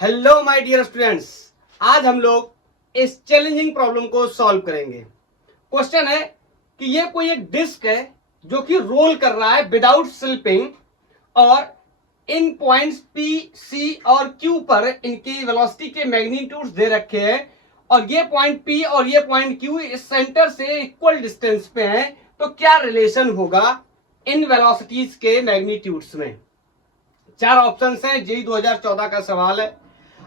Hello my dear students, आज हम लोग इस चैलेंजिंग प्रॉब्लम को सॉल्व करेंगे। क्वेश्चन है कि ये कोई एक डिस्क है जो कि रोल कर रहा है विदाउट स्लिपिंग और इन पॉइंट्स पी सी और क्यू पर इनकी वेलोसिटी के मैग्नीट्यूड्स दे रखे हैं और ये पॉइंट पी और ये पॉइंट क्यू इस सेंटर से इक्वल डिस्टेंस पे हैं। तो क्या रिलेशन होगा इन वेलोसिटीज के मैग्नीट्यूड्स में? चार ऑप्शंस हैं। जेईई 2014 का सवाल है।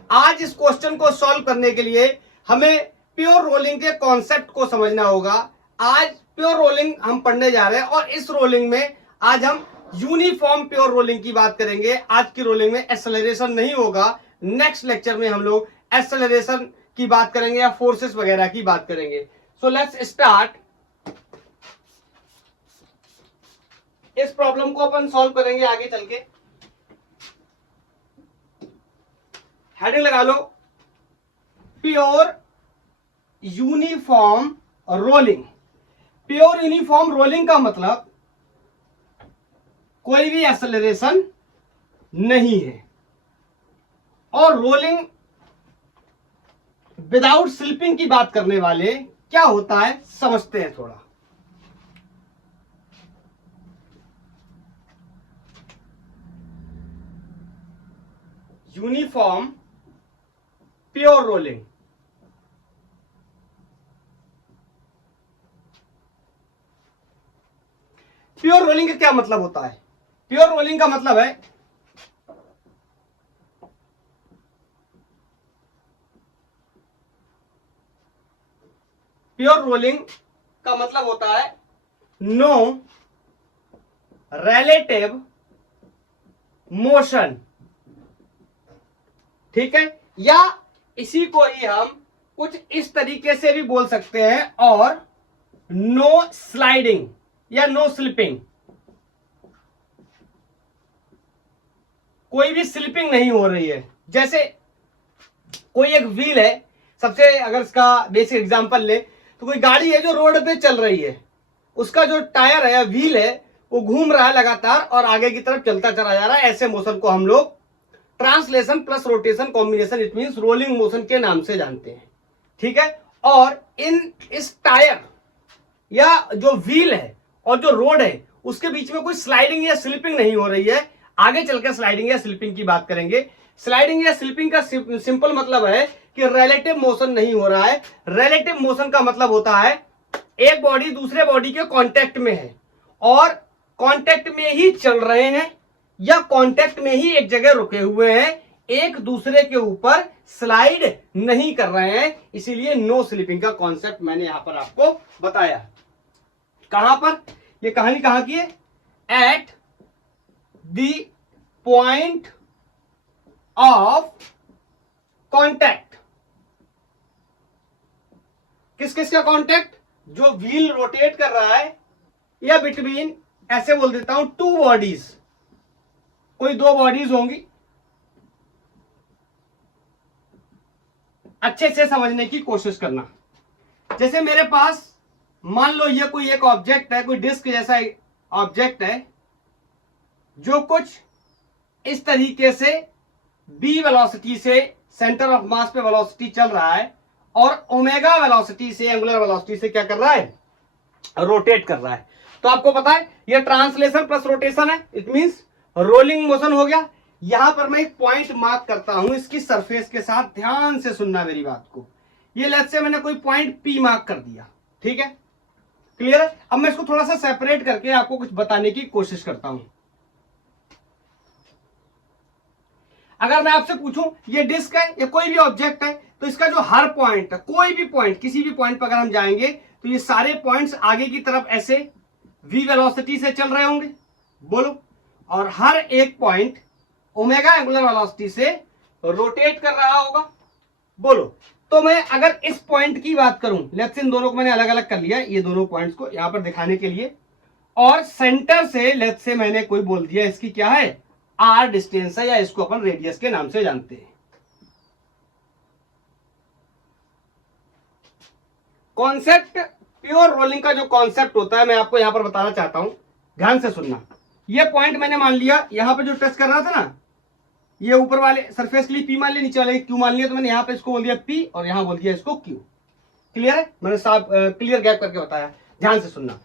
आज इस क्वेश्चन को सॉल्व करने के लिए हमें प्योर रोलिंग के कॉन्सेप्ट को समझना होगा। आज प्योर रोलिंग हम पढ़ने जा रहे हैं और इस रोलिंग में आज हम यूनिफॉर्म प्योर रोलिंग की बात करेंगे। आज की रोलिंग में एक्सेलरेशन नहीं होगा। नेक्स्ट लेक्चर में हम लोग एक्सेलरेशन की बात करेंगे या फोर्सेस वगैरह की बात करेंगे। So let's start. इस प्रॉब्लम को अपन सॉल्व करेंगे आगे चल के। हेडिंग लगा लो, pure uniform rolling. Pure uniform rolling का मतलब कोई भी एक्सेलरेशन नहीं है और रोलिंग विदाउट स्लिपिंग की बात करने वाले क्या होता है समझते हैं थोड़ा। Uniform pure rolling, pure rolling का क्या मतलब होता है? प्योर रोलिंग का मतलब है प्योर रोलिंग का मतलब होता है नो रिलेटिव मोशन। ठीक है, या इसी को ही हम कुछ इस तरीके से भी बोल सकते हैं और नो स्लाइडिंग या नो स्लिपिंग। कोई भी स्लिपिंग नहीं हो रही है। जैसे कोई एक व्हील है, सबसे अगर इसका बेसिक एग्जांपल ले तो कोई गाड़ी है जो रोड पे चल रही है, उसका जो टायर है या व्हील है वो घूम रहा है लगातार और आगे की तरफ चलता चला जा रहा है। ऐसे मोशन को हम लोग translation plus rotation combination it means rolling motion के नाम से जानते हैं। ठीक है, और इस टायर या जो व्हील है और जो रोड है उसके बीच में कोई स्लाइडिंग या स्लिपिंग नहीं हो रही है। आगे चलकर स्लाइडिंग या स्लिपिंग की बात करेंगे। स्लाइडिंग या स्लिपिंग का सिंपल मतलब है कि रिलेटिव मोशन नहीं हो रहा है। रिलेटिव मोशन का मतलब होता है एक बॉडी दूसरे बॉडी के कांटेक्ट में है और कांटेक्ट में ही चल रहे हैं या कांटेक्ट में ही एक जगह रुके हुए हैं, एक दूसरे के ऊपर स्लाइड नहीं कर रहे हैं। इसीलिए नो स्लिपिंग का कॉन्सेप्ट मैंने यहां पर आपको बताया। कहां पर ये कहानी कहां की है? Eight the point of contact. किस किस का कांटेक्ट? जो व्हील रोटेट कर रहा है या बिटवीन, ऐसे बोल देता हूं, टू बॉडीज। कोई दो बॉडीज होंगी। अच्छे से समझने की कोशिश करना। जैसे मेरे पास मान लो ये कोई एक ऑब्जेक्ट है, कोई डिस्क जैसा ऑब्जेक्ट है जो कुछ इस तरीके से बी वेलोसिटी से सेंटर ऑफ मास पे वेलोसिटी चल रहा है और ओमेगा वेलोसिटी से एंगुलर वेलोसिटी से क्या कर रहा है? रोटेट कर रहा है। तो आपको पता है ये ट्रांसलेशन प्लस रोटेशन है, इट मींस रोलिंग मोशन हो गया। यहां पर मैं एक पॉइंट मार्क करता हूं इसकी सरफेस के साथ। ध्यान से सुनना मेरी बात को। ये लेट्स से मैंने कोई पॉइंट पी मार्क कर दिया। ठीक है, क्लियर है? अब मैं इसको थोड़ा सा सेपरेट करके आपको कुछ बताने की कोशिश करता हूं। अगर मैं आपसे पूछूं ये डिस्क है या कोई भी ऑब्जेक्ट है तो इसका जो हर पॉइंट है, कोई भी पॉइंट, किसी भी पॉइंट पर अगर हम जाएंगे तो ये सारे पॉइंट्स आगे की तरफ ऐसे v वेलोसिटी से चल रहे होंगे। बोलो। और हर एक पॉइंट ओमेगा एंगुलर वेलोसिटी से रोटेट कर रहा होगा। बोलो। तो मैं अगर इस पॉइंट की बात करूं, लेट्स इन दोनों को मैंने अलग अलग कर लिया, ये दोनों पॉइंट्स को यहां पर दिखाने के लिए, और सेंटर से लेट्स से मैंने कोई बोल दिया इसकी क्या है? आर डिस्टेंस है या इसको अपन रेडियस के नाम से जानते हैं। कॉन्सेप्ट प्योर रोलिंग का जो कॉन्सेप्ट होता है मैं आपको यहां पर बताना चाहता हूं। ध्यान से सुनना। ये पॉइंट मैंने मान लिया यहां पे जो टच कर रहा था ना, ये ऊपर वाले सरफेस के लिए P मान लिया, नीचे वाले Q मान लिया, तो मैंने यहाँ पे इसको बोल दिया P और यहाँ बोल दिया इसको Q। क्लियर है? मैंने साफ क्लियर गैप करके बताया, ध्यान से सुनना।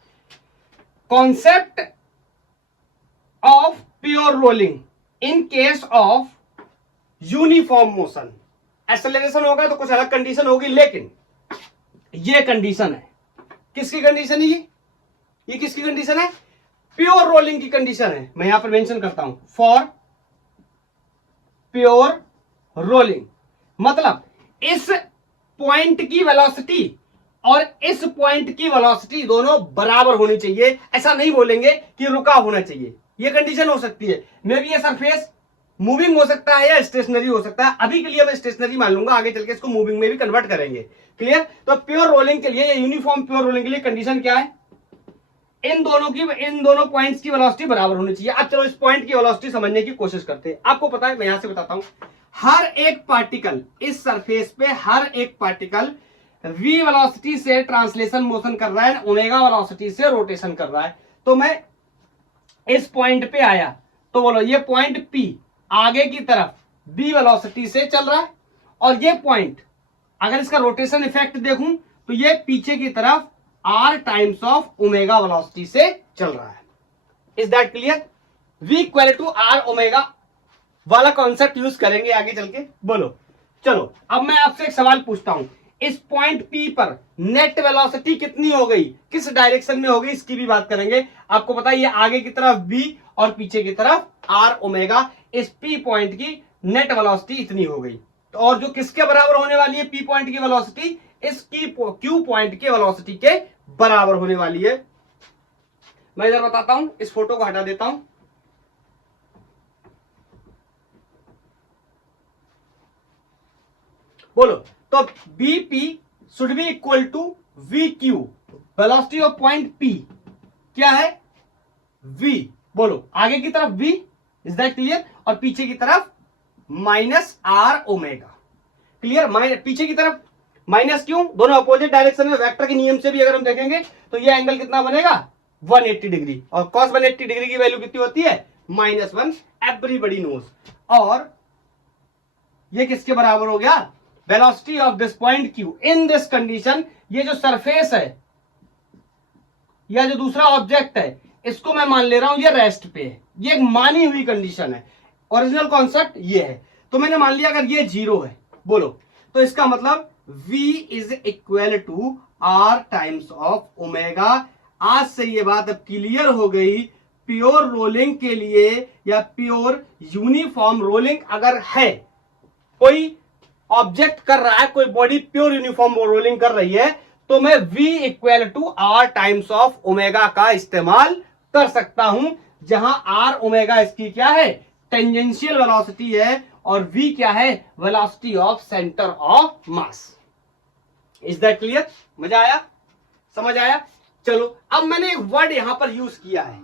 Concept of pure rolling in case of uniform motion, acceleration होगा तो कुछ अलग कंडीशन होगी, लेकिन ये कंडीशन है, किसकी कंडीशन है ये किसकी कंडीशन है? प्योर रोलिंग की कंडीशन है। मैं यहां पर मेंशन करता हूं, फॉर प्योर रोलिंग, मतलब इस पॉइंट की वेलोसिटी और इस पॉइंट की वेलोसिटी दोनों बराबर होनी चाहिए। ऐसा नहीं बोलेंगे कि रुका होना चाहिए, ये कंडीशन हो सकती है। मे बी ये सरफेस मूविंग हो सकता है या स्टेशनरी हो सकता है, अभी के लिए मैं स्टेशनरी मान लूंगा, आगे चल के इसको मूविंग में भी कन्वर्ट करेंगे। क्लियर? तो प्योर रोलिंग के लिए या यूनिफॉर्म प्योर रोलिंग के लिए कंडीशन क्या है? इन दोनों पॉइंट्स की वेलोसिटी बराबर होनी चाहिए। अब चलो इस पॉइंट की वेलोसिटी समझने की कोशिश करते हैं। आपको पता है, मैं यहां से बताता हूं, हर एक पार्टिकल इस सरफेस पे, हर एक पार्टिकल v वेलोसिटी से ट्रांसलेशन मोशन कर रहा है, ओमेगा वेलोसिटी से रोटेशन कर रहा है। तो मैं इस पॉइंट पे आया तो बोलो ये पॉइंट P आगे की तरफ b वेलोसिटी से चल रहा है, और ये पॉइंट अगर इसका रोटेशन इफेक्ट देखूं तो ये पीछे की तरफ r times of omega velocity से चल रहा है। Is that clear? v equal to r omega वाला कॉन्सेप्ट यूज करेंगे आगे चल के। बोलो चलो, अब मैं आपसे एक सवाल पूछता हूं, इस पॉइंट P पर नेट वेलोसिटी कितनी हो गई, किस डायरेक्शन में हो गई, इसकी भी बात करेंगे। आपको पता है ये आगे की तरफ v और पीछे की तरफ r ओमेगा, इस P पॉइंट की नेट वेलोसिटी इतनी हो गई। तो और जो किसके बराबर होने वाली है P पॉइंट की वेलोसिटी, इस Q पॉइंट के वेलोसिटी के बराबर होने वाली है। मैं इधर बताता हूं, इस फोटो को हटा देता हूं। बोलो, तो BP should be equal to VQ, velocity of point P क्या है? V। बोलो, आगे की तरफ V, इज दैट क्लियर? और पीछे की तरफ माइनस R ओमेगा। क्लियर? पीछे की तरफ माइनस क्यों? दोनों अपोजिट डायरेक्शन में, वेक्टर के नियम से भी अगर हम देखेंगे तो ये एंगल कितना बनेगा? 180 डिग्री, और cos 180 डिग्री की वैल्यू कितनी होती है? -1, एवरीबॉडी नोज। और ये किसके बराबर हो गया? Velocity of this point Q। In this condition ये जो सरफेस है या जो दूसरा ऑब्जेक्ट है, इसको मैं मान ले रहा हूं ये रेस्ट पे है, ये एक मानी हुई कंडीशन है। ओरिजिनल कॉन्सेप्ट ये है। तो मैंने मान लिया अगर ये 0 है, बोलो, तो इसका मतलब v is equal to r times of omega. आज से ये बात अब क्लियर हो गई, प्योर रोलिंग के लिए या प्योर यूनिफॉर्म रोलिंग अगर है, कोई ऑब्जेक्ट कर रहा है, कोई बॉडी प्योर यूनिफॉर्म रोलिंग कर रही है, तो मैं v equal to r times of omega का इस्तेमाल कर सकता हूं, जहां r ओमेगा इसकी क्या है? टेंजेंशियल वेलोसिटी है, और v क्या है? Velocity of centre of mass. Is that clear? मजा आया? समझ आया? चलो, अब मैंने एक वर्ड यहां पर यूज किया है,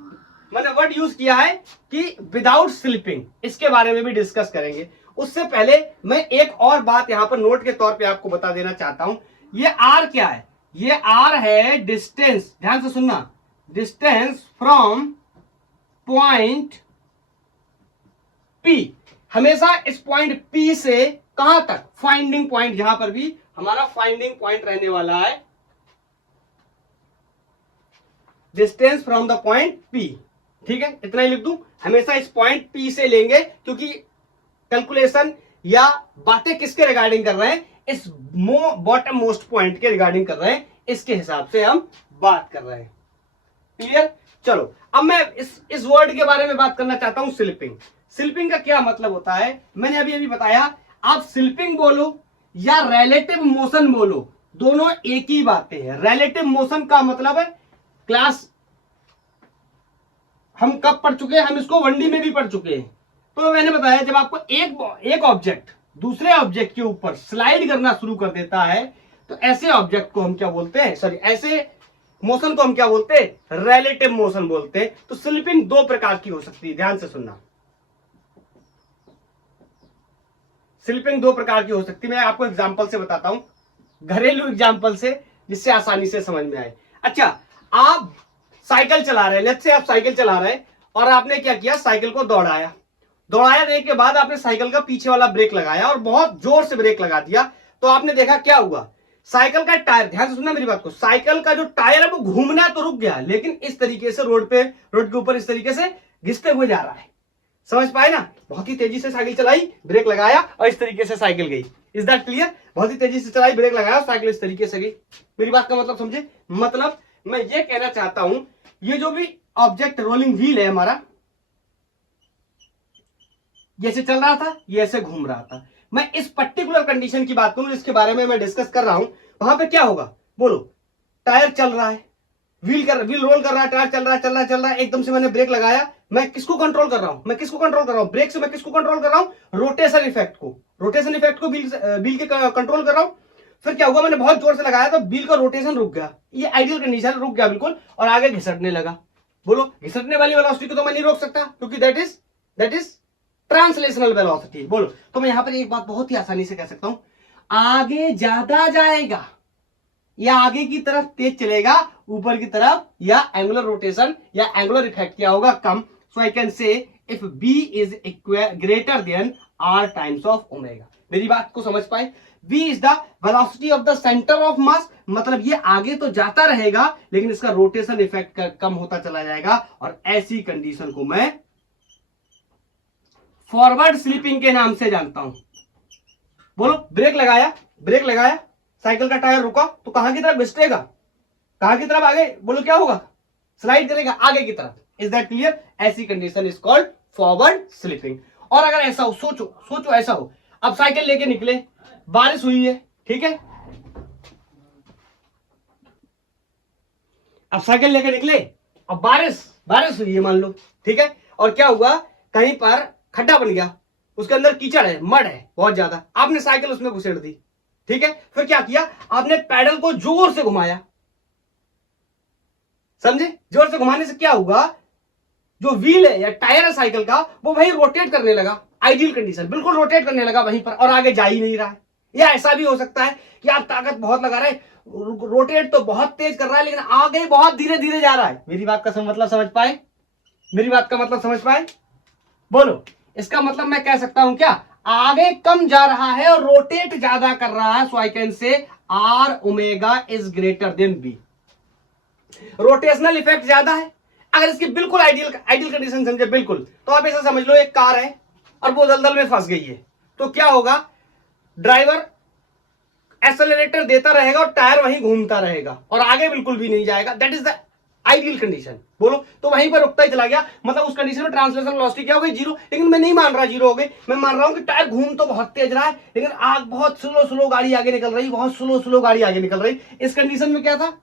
मैंने वर्ड यूज किया है कि विदाउट स्लिपिंग, इसके बारे में भी डिस्कस करेंगे। उससे पहले मैं एक और बात यहां पर नोट के तौर पे आपको बता देना चाहता हूं। ये r क्या है? ये r है डिस्टेंस, ध्यान से सुनना, डिस्टेंस फ्रॉम पॉइंट P। हमेशा इस पॉइंट P से कहां तक? फाइंडिंग पॉइंट, यहां पर भी हमारा फाइंडिंग पॉइंट रहने वाला है, distance from the point P। ठीक है, इतना ही लिख दूं, हमेशा इस पॉइंट P से लेंगे, क्योंकि कैलकुलेशन या बातें किसके रिगार्डिंग कर रहे हैं? इस बॉटम मोस्ट पॉइंट के रिगार्डिंग कर रहे हैं, इसके हिसाब से हम बात कर रहे हैं। क्लियर? चलो, अब मैं इस वर्ड के बारे में बात करना चाहता हूं, स्लिपिंग। स्लिपिंग का क्या मतलब होता है? मैंने अभी बताया, आप स्लिपिंग बोलो या रिलेटिव मोशन बोलो, दोनों एक ही बातें हैं। रिलेटिव मोशन का मतलब है, क्लास हम कब पढ़ चुके हैं? हम इसको 1D में भी पढ़ चुके हैं। तो मैंने बताया, जब आपको एक ऑब्जेक्ट दूसरे ऑब्जेक्ट के ऊपर स्लाइड करना शुरू कर देता है, तो ऐसे ऑब्जेक्ट को हम क्या बोलते हैं? सॉरी, ऐसे मोशन को हम क्या बोलते हैं? रिलेटिव मोशन बोलते हैं। तो स्लिपिंग दो प्रकार की हो सकती है, ध्यान से सुनना। स्लिपिंग दो प्रकार की हो सकती है, मैं आपको एग्जांपल से बताता हूं, घरेलू एग्जांपल से, जिससे आसानी से समझ में आए। अच्छा, आप साइकिल चला रहे हैं, लेट्स से आप साइकिल चला रहे हैं और आपने क्या किया? साइकिल को दौड़ाया, दौड़ाने के बाद आपने साइकिल का पीछे वाला ब्रेक लगाया और बहुत जोर से ब्रेक लगा दिया, तो आपने देखा क्या हुआ, साइकिल का टायर, ध्यान से सुनना मेरी बात को, साइकिल का जो टायर है वो घूमना तो रुक गया, लेकिन इस तरीके से रोड के ऊपर इस तरीके से घिसते हुए जा रहा है। समझ पाए ना? बहुत ही तेजी से साइकिल चलाई, ब्रेक लगाया और इस तरीके से साइकिल गई। Is that clear? बहुत ही तेजी से चलाई, ब्रेक लगाया, साइकिल इस तरीके से गई। मेरी बात का मतलब समझे? मतलब मैं ये कहना चाहता हूं, ये जो भी ऑब्जेक्ट रोलिंग व्हील है हमारा, ये ऐसे चल रहा था, ये ऐसे घूम रहा था। मैं इस पर्टिकुलर कंडीशन की बात करूं जिसके बारे में मैं डिस्कस कर रहा हूं, वहां पे क्या होगा बोलो? टायर चल रहा है, व्हील रोल कर रहा है, टायर चल रहा है, एकदम से मैंने ब्रेक लगाया। मैं किसको कंट्रोल कर रहा हूं? ब्रेक से मैं किसको कंट्रोल कर रहा हूं? रोटेशन इफेक्ट को व्हील के कंट्रोल कर रहा हूं। फिर क्या हुआ, मैंने बहुत जोर से लगाया तो व्हील का रोटेशन रुक गया, ये आइडियल कंडीशन, रुक गया बिल्कुल, और आगे घिसटने लगा। बोलो, घिसटने वाली वेलोसिटी को तो मैं नहीं रोक सकता, क्योंकि दैट इज ट्रांसलेशनल वेलोसिटी। बोलो, तो मैं यहां पर एक बात बहुत ही आसानी से कह सकता हूं, आगे ज्यादा जाएगा या आगे की तरफ तेज चलेगा ऊपर की तरफ, या एंगुलर रोटेशन या एंगुलर इफेक्ट क्या होगा? कम। So I can say if b is greater than r times of omega. मेरी बात को समझ पाए? v is the velocity of the centre of mass, मतलब ये आगे तो जाता रहेगा लेकिन इसका रोटेशन इफेक्ट कम होता चला जाएगा, और ऐसी कंडीशन को मैं फॉरवर्ड स्लिपिंग के नाम से जानता हूं। बोलो, ब्रेक लगाया, साइकिल का टायर रुका तो कहां की तरफ घिसटेगा? कहां की तरफ? आगे। बोलो, क्या होगा? स्लाइड करेगा आगे की तरफ। Is that clear? ऐसी condition is called forward slipping. और अगर ऐसा हो, सोचो ऐसा हो, अब साइकिल लेके निकले, बारिश हुई है, ठीक है, अब साइकिल लेके निकले, अब बारिश हुई है मान लो, ठीक है, और क्या हुआ, कहीं पर खड्डा बन गया, उसके अंदर कीचड़ है, मड है बहुत ज्यादा, आपने साइकिल उसमें घुसेड़ दी, ठीक है, फिर क्या किया, आपने पैडल को जोर से घुमाया, समझे? जोर से घुमाने से क्या हुआ, जो व्हील है या टायर है साइकिल का, वो वही रोटेट करने लगा, आइडियल कंडीशन, बिल्कुल रोटेट करने लगा वहीं पर, और आगे जा ही नहीं रहा है। या ऐसा भी हो सकता है कि आप ताकत बहुत लगा रहे, रोटेट तो बहुत तेज कर रहा है लेकिन आगे बहुत धीरे धीरे जा रहा है। मेरी बात का मतलब समझ पाए? बोलो, इसका मतलब मैं कह सकता हूं क्या, आगे कम जा रहा है और रोटेट ज्यादा कर रहा है। So I can say R omega is greater than B. Rotational effect ज्यादा है। अगर इसकी बिल्कुल आइडियल कंडीशन समझे बिल्कुल, तो आप ऐसा समझ लो, एक कार है और वो दलदल में फंस गई है, तो क्या होगा, ड्राइवर एक्सेलरेटर देता रहेगा और टायर वहीं घूमता रहेगा और आगे बिल्कुल भी नहीं जाएगा। That is the ideal condition. बोलो, तो वहीं पर रुकता ही चला गया, मतलब उस कंडीशन में ट्रांसलेशनल वेलोसिटी क्या हो गई, जीरो। लेकिन मैं नहीं मान रहा जीरो हो गई, मैं मान रहा हूं कि टायर घूम तो बहुत तेज रहा है लेकिन आग बहुत स्लो गाड़ी आगे निकल रही, बहुत स्लो गाड़ी आगे निकल रही। इस कंडीशन में क्या था,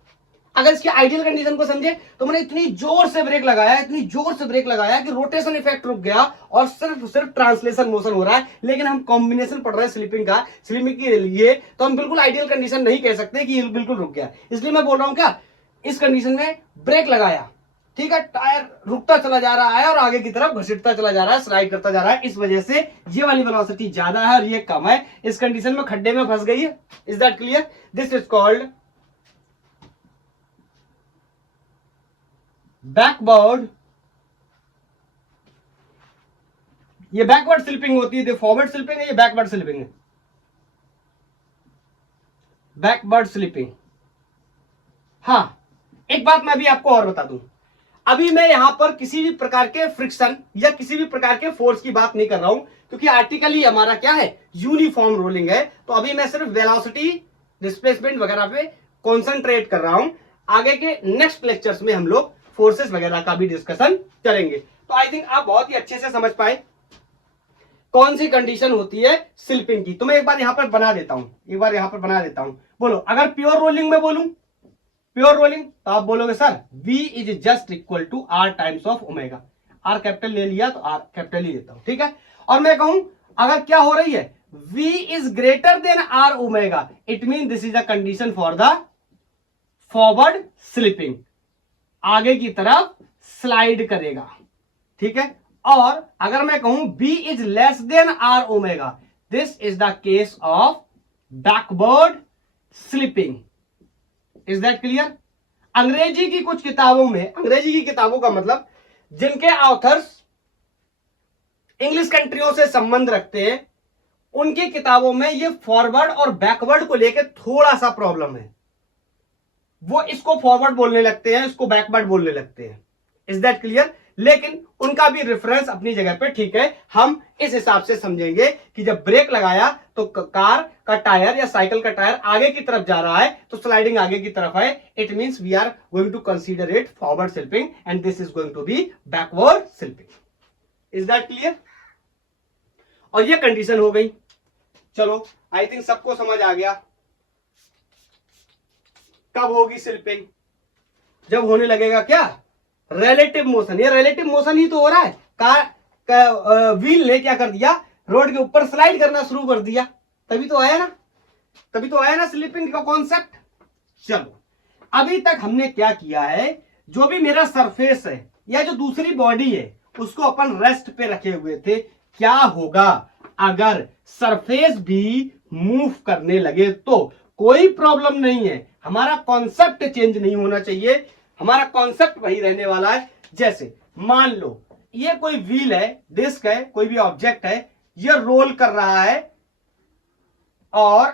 अगर इसकी आइडियल कंडीशन को समझे तो मैंने इतनी जोर से ब्रेक लगाया कि रोटेशन इफेक्ट रुक गया और सिर्फ ट्रांसलेशन मोशन हो रहा है। लेकिन हम कॉम्बिनेशन पढ़ रहे हैं स्लीपिंग के लिए, तो हम बिल्कुल आइडियल कंडीशन नहीं कह सकते कि ये बिल्कुल रुक गया। इसलिए मैं बोल रहा हूं क्या, इस कंडीशन में ब्रेक लगाया, ठीक है, टायर रुकता चला जा रहा है और आगे की तरफ घसीटता चला जा रहा है, स्लाइड करता जा रहा है, इस वजह से ये वाली वेलोसिटी ज्यादा है और ये कम है। इस कंडीशन में खड्डे में फंस गई है। Is that clear? This is called backward. ये बैकवर्ड स्लिपिंग होती है, ये फॉरवर्ड स्लिपिंग है, ये बैकवर्ड स्लिपिंग है। Backward slipping. हाँ, एक बात मैं भी आपको और बता दूं, अभी मैं यहां पर किसी भी प्रकार के फ्रिक्शन या किसी भी प्रकार के फोर्स की बात नहीं कर रहा हूं, क्योंकि आर्टिकली हमारा क्या है, यूनिफॉर्म रोलिंग है। तो अभी मैं सिर्फ वेलोसिटी, डिस्प्लेसमेंट वगैरह पे कॉन्सेंट्रेट कर रहा हूं। आगे के नेक्स्ट लेक्चर्स में हम लोग फोर्सेस वगैरह का भी डिस्कशन करेंगे। तो आई थिंक आप बहुत ही अच्छे से समझ पाए कौन सी कंडीशन होती है स्लिपिंग की। तो मैं एक बार यहां पर बना देता हूं, बोलो, अगर प्योर रोलिंग में बोलूं, तो आप बोलोगे sir V is just equal to R times of omega. R capital ले लिया तो R कैपिटल ही लेता हूं, ठीक है। और मैं कहूं अगर क्या हो रही है, V is greater than R omega, it mean this is a condition for the forward slipping, आगे की तरफ स्लाइड करेगा, ठीक है। और अगर मैं कहूं B is less than R omega, this is the case of backward slipping. Is that clear? अंग्रेजी की कुछ किताबों में, अंग्रेजी की किताबों का मतलब जिनके ऑथर्स इंग्लिश कंट्रियों से संबंध रखते हैं, उनकी किताबों में ये फॉरवर्ड और बैकवर्ड को लेकर थोड़ा सा प्रॉब्लम है। वो इसको फॉरवर्ड बोलने लगते हैं, इसको बैकवर्ड बोलने लगते हैं। Is that clear? लेकिन उनका भी रेफरेंस अपनी जगह पे ठीक है। हम इस हिसाब से समझेंगे कि जब ब्रेक लगाया तो कार का टायर या साइकिल का टायर आगे की तरफ जा रहा है तो स्लाइडिंग आगे की तरफ है। It means we are going to consider it forward slipping and this is going to be backward slipping. Is that clear? और ये कंडीशन हो गई। चलो आई थिंक सबको समझ आ गया। कब होगी स्लिपिंग? जब होने लगेगा क्या? Relative motion. ये रिलेटिव मोशन ही तो हो रहा है। कार व्हील ने क्या कर दिया? रोड के ऊपर स्लाइड करना शुरू कर दिया। तभी तो आया ना स्लिपिंग का कॉन्सेप्ट। चलो अभी तक हमने क्या किया है, जो भी मेरा सरफेस है या जो दूसरी बॉडी है उसको अपन रेस्ट पे रखे हुए थे। क्या होगा अगर सरफेस भी मूव करने लगे? तो कोई प्रॉब्लम नहीं है, हमारा कॉन्सेप्ट चेंज नहीं होना चाहिए, हमारा कॉन्सेप्ट वही रहने वाला है। जैसे मान लो ये कोई व्हील है, डिस्क है, कोई भी ऑब्जेक्ट है, ये रोल कर रहा है और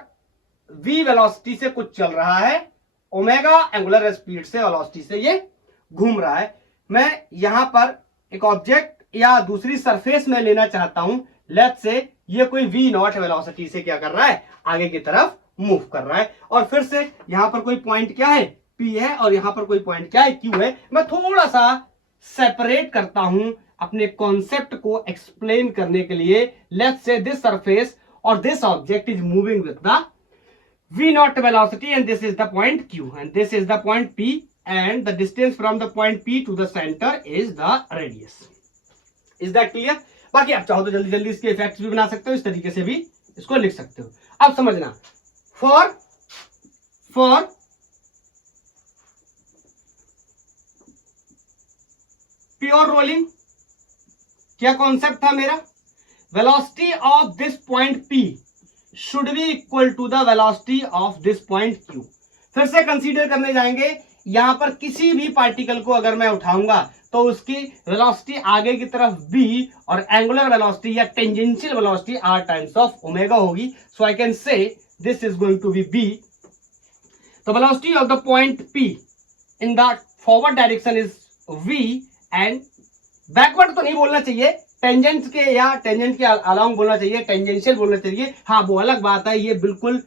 v वेलोसिटी से कुछ चल रहा है, ओमेगा एंगुलर स्पीड से वेलोसिटी से ये घूम रहा है। मैं यहां पर एक ऑब्जेक्ट या दूसरी सरफेस में लेना चाहता हूं। लेट्स से ये कोई v0 वेलोसिटी से क्या कर रहा है? आगे की तरफ मूव कर रहा है। और फिर से यहां पर कोई पॉइंट क्या है? P है। और यहां पर कोई पॉइंट क्या है? Q है। मैं थोड़ा सा सेपरेट करता हूं अपने कॉन्सेप्ट को एक्सप्लेन करने के लिए। लेट्स से दिस सरफेस और this object is moving with the v0 velocity and this is the point Q and this is the point P and the distance from the point P to the center is the radius. Is that clear? बाकी आप चाहो तो जल्दी जल्दी इसके effects भी बना सकते हो, इस तरीके से भी इसको लिख सकते हो। अब समझना, फॉर प्योर रोलिंग क्या कॉन्सेप्ट था मेरा? Velocity of this point P should be equal to the velocity of this point Q। फिर से कंसीडर करने जाएंगे, यहां पर किसी भी पार्टिकल को अगर मैं उठाऊंगा तो उसकी वेलोसिटी आगे की तरफ b और एंगुलर वेलोसिटी या tangential velocity r times of omega होगी। So I can say this is going to be b। The velocity of the point P in the forward direction is v and backward तो नहीं बोलना चाहिए, tangent के या tangent के along बोलना चाहिए, टेंजेंशियल बोलना चाहिए। हाँ वो अलग बात है, ये बिल्कुल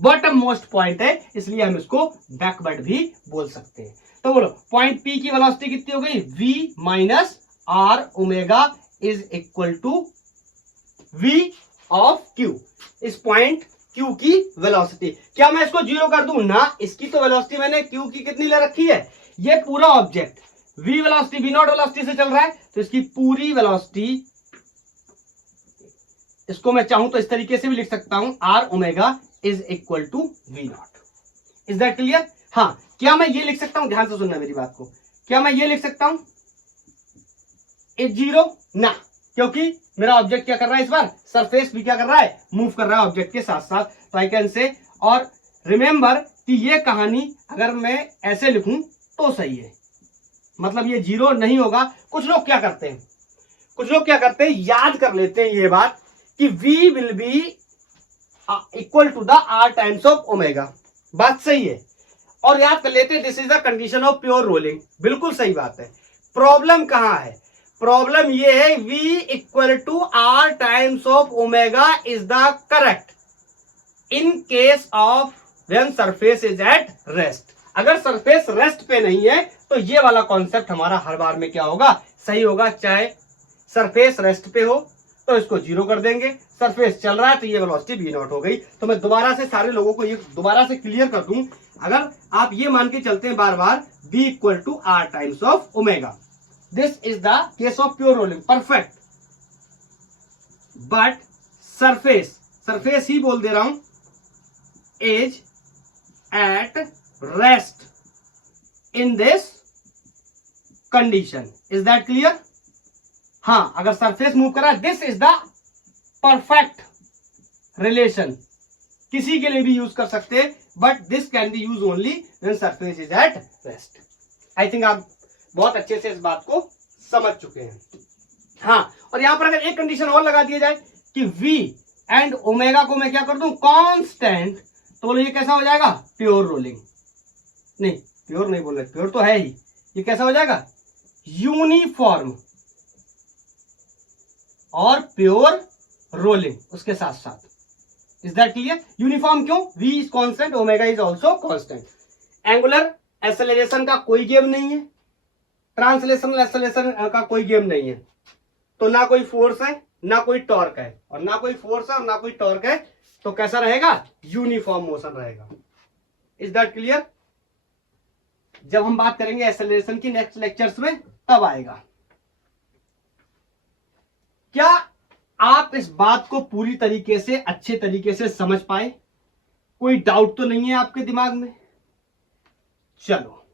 बॉटम मोस्ट पॉइंट है, इसलिए हम इसको बैकवर्ड भी बोल सकते हैं। तो बोलो पॉइंट P की वेलोसिटी कितनी हो गई? v minus r omega is equal to v of Q। इस पॉइंट Q की वेलोसिटी, क्या मैं इसको जीरो कर दूं? ना, इसकी तो वेलोसिटी मैंने Q की कितनी ले रखी है? ये पूरा object v velocity v0 velocity से चल रहा है, तो इसकी पूरी वेलोसिटी, इसको मैं चाहूं तो इस तरीके से भी लिख सकता हूं, r omega is equal to v0। Is that clear? हाँ, क्या मैं ये लिख सकता हूं? ध्यान से सुनना मेरी बात को। क्या मैं ये लिख सकता हूं इज जीरो? ना, क्योंकि मेरा ऑब्जेक्ट क्या कर रहा है? इस बार सरफेस भी क्या कर रहा है? मूव कर रहा है ऑब्जेक्ट के साथ साथ। तो आई कैन से, और रिमेंबर कि ये कहानी अगर मैं ऐसे लिखूं तो सही है, मतलब ये जीरो नहीं होगा। कुछ लोग क्या करते हैं, याद कर लेते हैं ये बात कि v will be equal to the r times of omega. बात सही है, और याद कर लेते हैं this is the condition of pure rolling. बिल्कुल सही बात है। प्रॉब्लम कहां है? प्रॉब्लम ये है v equal to r times of omega is the correct in case of when surface is at rest. अगर सरफेस रेस्ट पे नहीं है तो ये वाला कॉन्सेप्ट हमारा हर बार में क्या होगा? सही होगा। चाहे सरफेस रेस्ट पे हो तो इसको जीरो कर देंगे, सरफेस चल रहा है तो ये वेलोसिटी v0 हो गई। तो मैं दोबारा से सारे लोगों को ये दोबारा से क्लियर कर दूं, अगर आप ये मान के चलते हैं बार बार v equal to r times of omega, this is the case of pure rolling, perfect. But surface ही बोल दे रहा हूं, is at rest in this condition. Is that clear? हाँ, अगर सरफेस मूव कर रहा है, this is the perfect relation. किसी के लिए भी यूज कर सकते हैं, but this can be use only when surface is at rest. I think आप बहुत अच्छे से इस बात को समझ चुके हैं। हाँ, और यहां पर अगर एक कंडीशन और लगा दिया जाए कि v एंड ओमेगा को मैं क्या कर दूं कांस्टेंट, तो बोलो ये कैसा हो जाएगा प्योर रोलिंग। नहीं प्योर नहीं बोल रहे, प्योर तो है ही, ये कैसा हो जाएगा यूनिफॉर्म और प्योर रोलिंग उसके साथ साथ। Is that clear? यूनिफॉर्म क्यों? v is constant, omega is also constant. Angular acceleration का कोई गेम नहीं है, ट्रांसलेशनल एक्सेलरेशन का कोई गेम नहीं है, तो ना कोई फोर्स है ना कोई टॉर्क है, और ना कोई फोर्स है और ना कोई टॉर्क है, तो कैसा रहेगा यूनिफॉर्म मोशन रहेगा। Is that clear? जब हम बात करेंगे एक्सेलरेशन की नेक्स्ट लेक्चर्स में तब आएगा। क्या आप इस बात को पूरी तरीके से अच्छे तरीके से समझ पाए? कोई डाउट तो नहीं है आपके दिमाग में? चलो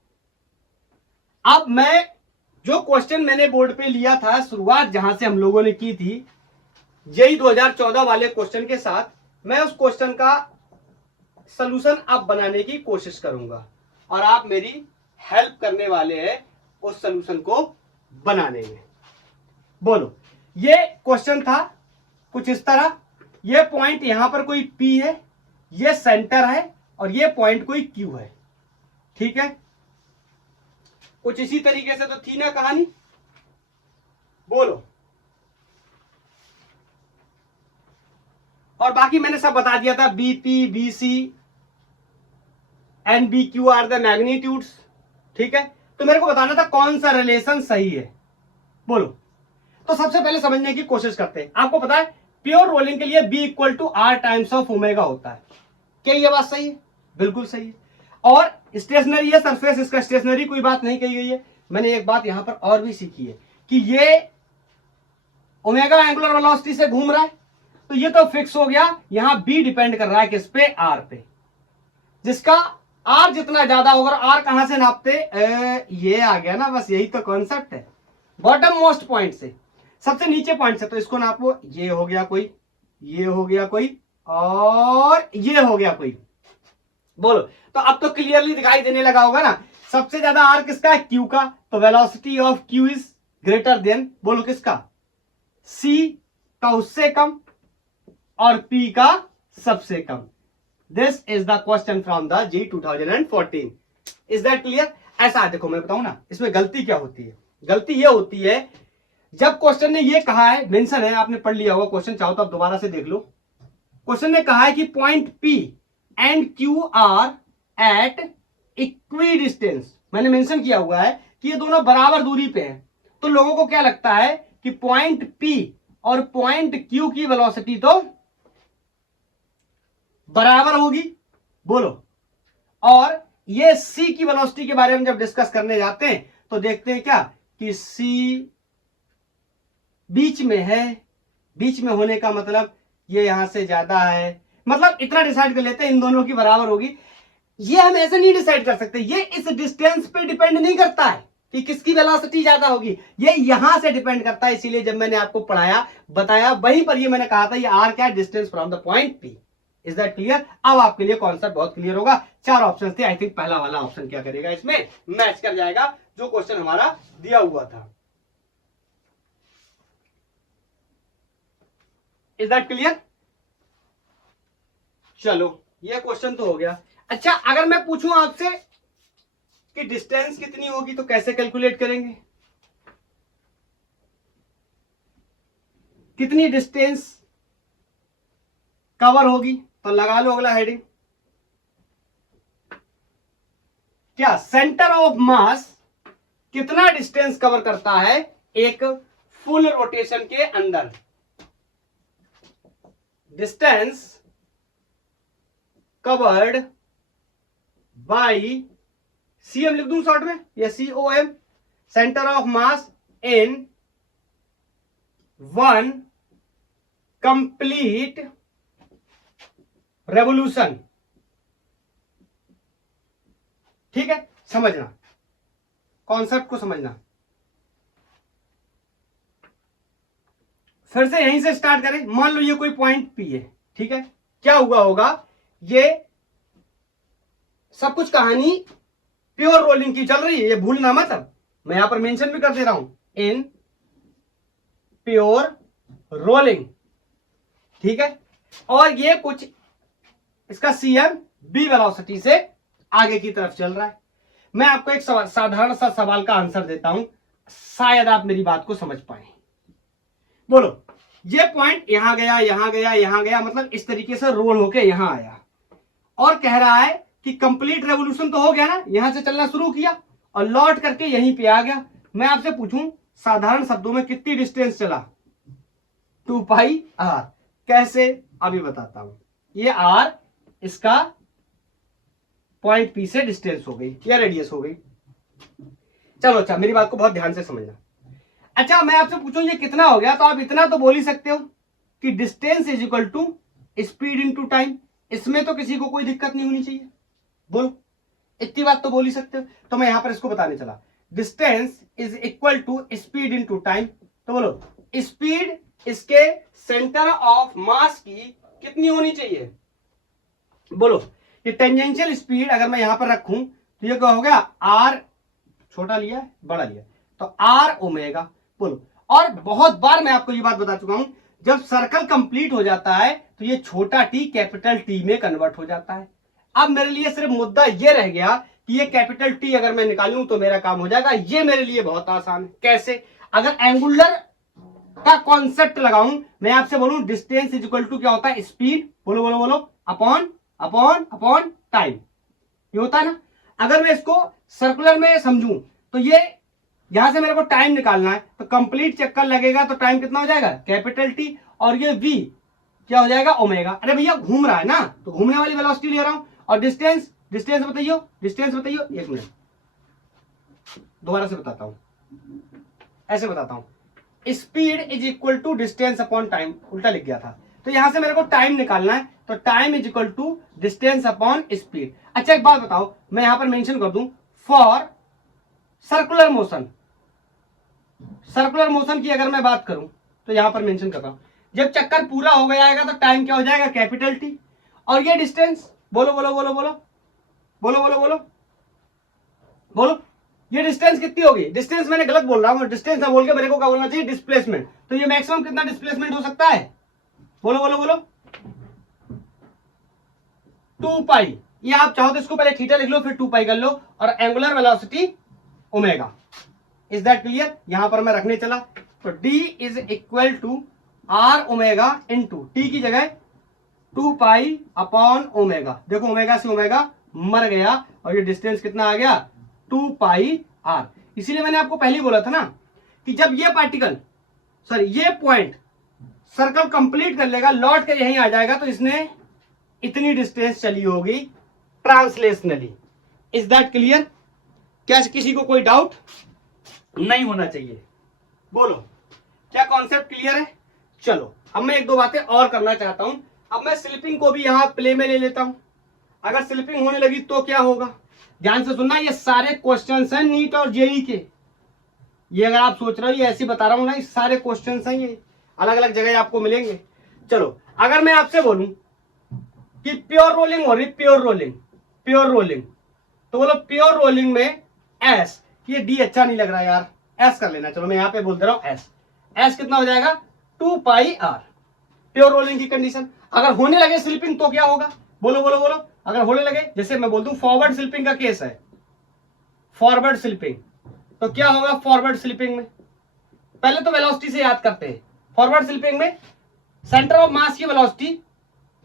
अब मैं जो क्वेश्चन मैंने बोर्ड पे लिया था, शुरुआत जहां से हम लोगों ने की थी जेईई 2014 वाले क्वेश्चन के साथ, मैं उस क्वेश्चन का सलूशन अब बनाने की कोशिश करूंगा और आप मेरी हेल्प करने वाले हैं उस सलूशन को बनाने में। बोलो, ये क्वेश्चन था कुछ इस तरह, ये पॉइंट यहां पर कोई P है, ये सेंटर है और ये पॉइंट कोई Q है, ठीक है? कुछ इसी तरीके से तो थी ना कहानी? बोलो। और बाकी मैंने सब बता दिया था, BP, BC and BQ are the magnitudes, ठीक है? तो मेरे को बताना था कौन सा रिलेशन सही है। बोलो। तो सबसे पहले समझने की कोशिश करते हैं। आपको पता है प्योर रोलिंग के लिए B equal to R times of omega होता है। क्या ये बात सही है? बिल्कुल सही है। और स्टेशनरी है सरफेस, इसका स्टेशनरी कोई बात नहीं कही गई है। मैंने एक बात यहां पर और भी सीखी है कि ये ओमेगा एंगुलर वेलोसिटी से घूम रहा है, तो ये तो फिक्स हो गया। यहां B डिपेंड कर रहा है किस पे? R पे। जिसका R जितना ज्यादा होगा, R कहां से नापते? ये आ गया ना, बस यही तो कॉन्सेप्ट है। बॉटम मोस्ट पॉइंट से, सबसे नीचे पॉइंट से, तो इसको नापो। ये हो गया कोई, ये हो गया कोई, और ये हो गया कोई। बोलो। तो अब तो क्लियरली दिखाई देने लगा होगा ना, सबसे ज्यादा R किसका है? Q का। तो velocity of Q is greater then, बोलो किसका? C का उससे कम और P का सबसे कम। This is the question from the JEE 2014। Is that clear? ऐसा देखो, मैं बताऊं ना इसमें गलती क्या होती है। गलती ये होती है जब क्वेश्चन ने ये कहा है, मेंशन है, आपने पढ़ लिया होगा क्वेश्चन, चाहो तो आप दोबारा से देख लो। क्वेश्चन ने कहा है कि point P and Q are at equidistance. मैंने मेंशन किया हुआ है कि ये दोनों बराबर दूरी पे हैं। तो लोगों को क्या लगता है कि पॉइंट P और पॉइंट Q की वेलोसिटी तो बराबर होगी। बोलो। और ये C की वेलोसिटी के बारे में जब डिस्कस करने जाते हैं तो देखते हैं क्या कि C बीच में है। बीच में होने का मतलब ये यहां से ज्यादा है, मतलब इतना डिसाइड कर लेते हैं इन दोनों की बराबर होगी। ये हम ऐसे नहीं डिसाइड कर सकते, ये इस डिस्टेंस पे डिपेंड नहीं करता है कि किसकी वेलोसिटी ज्यादा होगी, ये यहां से डिपेंड करता है। इसीलिए जब मैंने आपको पढ़ाया बताया वहीं पर ये मैंने कहा था ये R क्या है? Distance from the point P। Is that clear? अब आपके लिए कॉन्सेप्ट बहुत क्लियर होगा। 4 ऑप्शन थे, आई थिंक पहला वाला ऑप्शन क्या करेगा, इसमें मैच कर जाएगा जो क्वेश्चन हमारा दिया हुआ था। Is that clear? चलो ये क्वेश्चन तो हो गया। अच्छा, अगर मैं पूछूं आपसे कि डिस्टेंस कितनी होगी तो कैसे कैलकुलेट करेंगे? कितनी डिस्टेंस कवर होगी? तो लगा लो अगला हेडिंग। क्या सेंटर ऑफ मास कितना डिस्टेंस कवर करता है एक फुल रोटेशन के अंदर? डिस्टेंस कवर्ड बाई CM लिख दूं शॉर्ट में या COM, centre of mass in one complete revolution. ठीक है, समझना, कॉन्सेप्ट को समझना। फिर से यहीं से स्टार्ट करें। मान लो ये कोई पॉइंट P है, ठीक है? क्या हुआ होगा, ये सब कुछ कहानी प्योर रोलिंग की चल रही है, ये भूलना मत। अब मैं यहां पर मेंशन भी कर दे रहा हूं इन प्योर रोलिंग, ठीक है। और ये कुछ इसका CM B वेलोसिटी से आगे की तरफ चल रहा है। मैं आपको एक साधारण सा सवाल का आंसर देता हूं, शायद आप मेरी बात को समझ पाए। बोलो, ये पॉइंट यहां गया, यहां गया, यहां गया, मतलब इस तरीके से रोल होके यहां आया, और कह रहा है कि कंप्लीट रेवोल्यूशन तो हो गया ना, यहां से चलना शुरू किया और लौट करके यहीं पे आ गया। मैं आपसे पूछूं साधारण शब्दों में कितनी डिस्टेंस चला? 2πr। कैसे? अभी बताता हूं। ये r इसका पॉइंट P से डिस्टेंस हो गई या रेडियस हो गई। चलो अच्छा, मेरी बात को बहुत ध्यान से समझना। अच्छा, मैं आपसे पूछूं ये कितना हो गया, तो आप इतना तो बोल ही सकते हो कि distance is equal to speed into time. इसमें तो किसी को कोई दिक्कत नहीं होनी चाहिए, बोलो, इतनी बात तो बोल ही सकते हो। तो मैं यहां पर इसको बताने चला, distance is equal to speed into time. तो बोलो, स्पीड इसके सेंटर ऑफ मास की कितनी होनी चाहिए? बोलो, ये टेंजेंशियल स्पीड अगर मैं यहां पर रखूं तो ये क्या हो गया? आर, छोटा लिया बड़ा लिया, तो आर ओमेगा। बोलो, और बहुत बार मैं आपको ये बात बता चुका हूं, जब सर्कल कंप्लीट हो जाता है तो ये छोटा टी कैपिटल टी में कन्वर्ट हो जाता है। अब मेरे लिए सिर्फ मुद्दा ये रह गया कि ये कैपिटल टी अगर मैं निकालूं तो मेरा काम हो जाएगा। ये मेरे लिए बहुत आसान है। कैसे? अगर एंगुलर का कॉन्सेप्ट लगाऊं, मैं आपसे बोलूं डिस्टेंस इज इक्वल टू क्या होता है? स्पीड, बोलो बोलो बोलो, अपॉन अपॉन अपॉन टाइम, ये होता है ना। अगर मैं इसको सर्कुलर में समझूं तो ये यहां से मेरे को टाइम निकालना है, तो कंप्लीट चक्कर लगेगा तो टाइम कितना हो जाएगा? कैपिटल टी, और ये v क्या हो जाएगा? ओमेगा। अरे भैया घूम रहा है ना, तो घूमने वाली वेलोसिटी ले रहा हूं। और डिस्टेंस, डिस्टेंस बताइयो, डिस्टेंस बताइयो। एक मिनट, दोबारा से बताता हूं, ऐसे बताता हूं। Speed is equal to distance upon time, उल्टा लिख गया था। तो यहां से मेरे को टाइम निकालना है, तो time is equal to distance upon speed. अच्छा, एक बात बताओ, मैं यहां पर मेंशन कर दूं, for circular motion, circular motion की अगर मैं बात करूं तो यहां पर मेंशन करता हूं, जब चक्कर पूरा हो गया आएगा तो टाइम क्या हो जाएगा? Capital T. और ये डिस्टेंस, बोलो बोलो बोलो बोलो बोलो बोलो बोलो बोलो, ये डिस्टेंस कितनी होगी? डिस्टेंस मैंने गलत बोल रहा हूं, डिस्टेंस ना बोल के मेरे को क्या बोलना चाहिए? डिस्प्लेसमेंट। तो ये मैक्सिमम कितना डिस्प्लेसमेंट हो सकता है? बोलो बोलो बोलो, 2π। ये आप चाहो तो इसको पहले थीटा लिख लो, फिर 2π कर लो, और angular velocity omega. Is that clear? यहां पर मैं रखने चला, तो d is equal to are omega into T की जगह 2π अपॉन ओमेगा। देखो, ओमेगा से ओमेगा मर गया, और ये डिस्टेंस कितना आ गया? 2πr। इसीलिए मैंने आपको पहले ही बोला था ना कि जब ये पार्टिकल, सॉरी ये पॉइंट सर्कल कंप्लीट कर लेगा, लौट कर यहीं आ जाएगा, तो इसने इतनी डिस्टेंस चली होगी ट्रांसलेशनली। Is that clear? क्या किसी को कोई डाउट नहीं होना चाहिए? बोलो, क्या कॉन्सेप्ट क्लियर है? चलो, अब मैं एक दो बातें और करना चाहता हूं। अब मैं स्लिपिंग को भी यहां प्ले में ले लेता हूं। अगर स्लिपिंग होने लगी तो क्या होगा? ध्यान से सुनना, ये सारे क्वेश्चंस हैं नीट और जेई के। ये अगर आप सोच रहे हो ये ऐसे बता रहा हूं ना, ये सारे क्वेश्चंस हैं, ये अलग अलग जगह आपको मिलेंगे। चलो, अगर मैं आपसे बोलूं कि प्योर रोलिंग हो रही, प्योर रोलिंग, प्योर रोलिंग, तो बोलो प्योर रोलिंग में एस, ये डी अच्छा नहीं लग रहा यार, एस कर लेना। चलो मैं यहां पे बोल दे रहा हूं एस। एस कितना हो जाएगा? 2πr, प्योर रोलिंग की कंडीशन। अगर होने लगे स्लिपिंग तो क्या होगा? बोलो बोलो बोलो, अगर होने लगे, जैसे मैं बोल दूं फॉरवर्ड स्लिपिंग का केस है, फॉरवर्ड स्लिपिंग, तो क्या होगा फॉरवर्ड स्लिपिंग में? पहले तो वेलोसिटी से याद करते हैं। फॉरवर्ड स्लिपिंग में सेंटर ऑफ मास की वेलोसिटी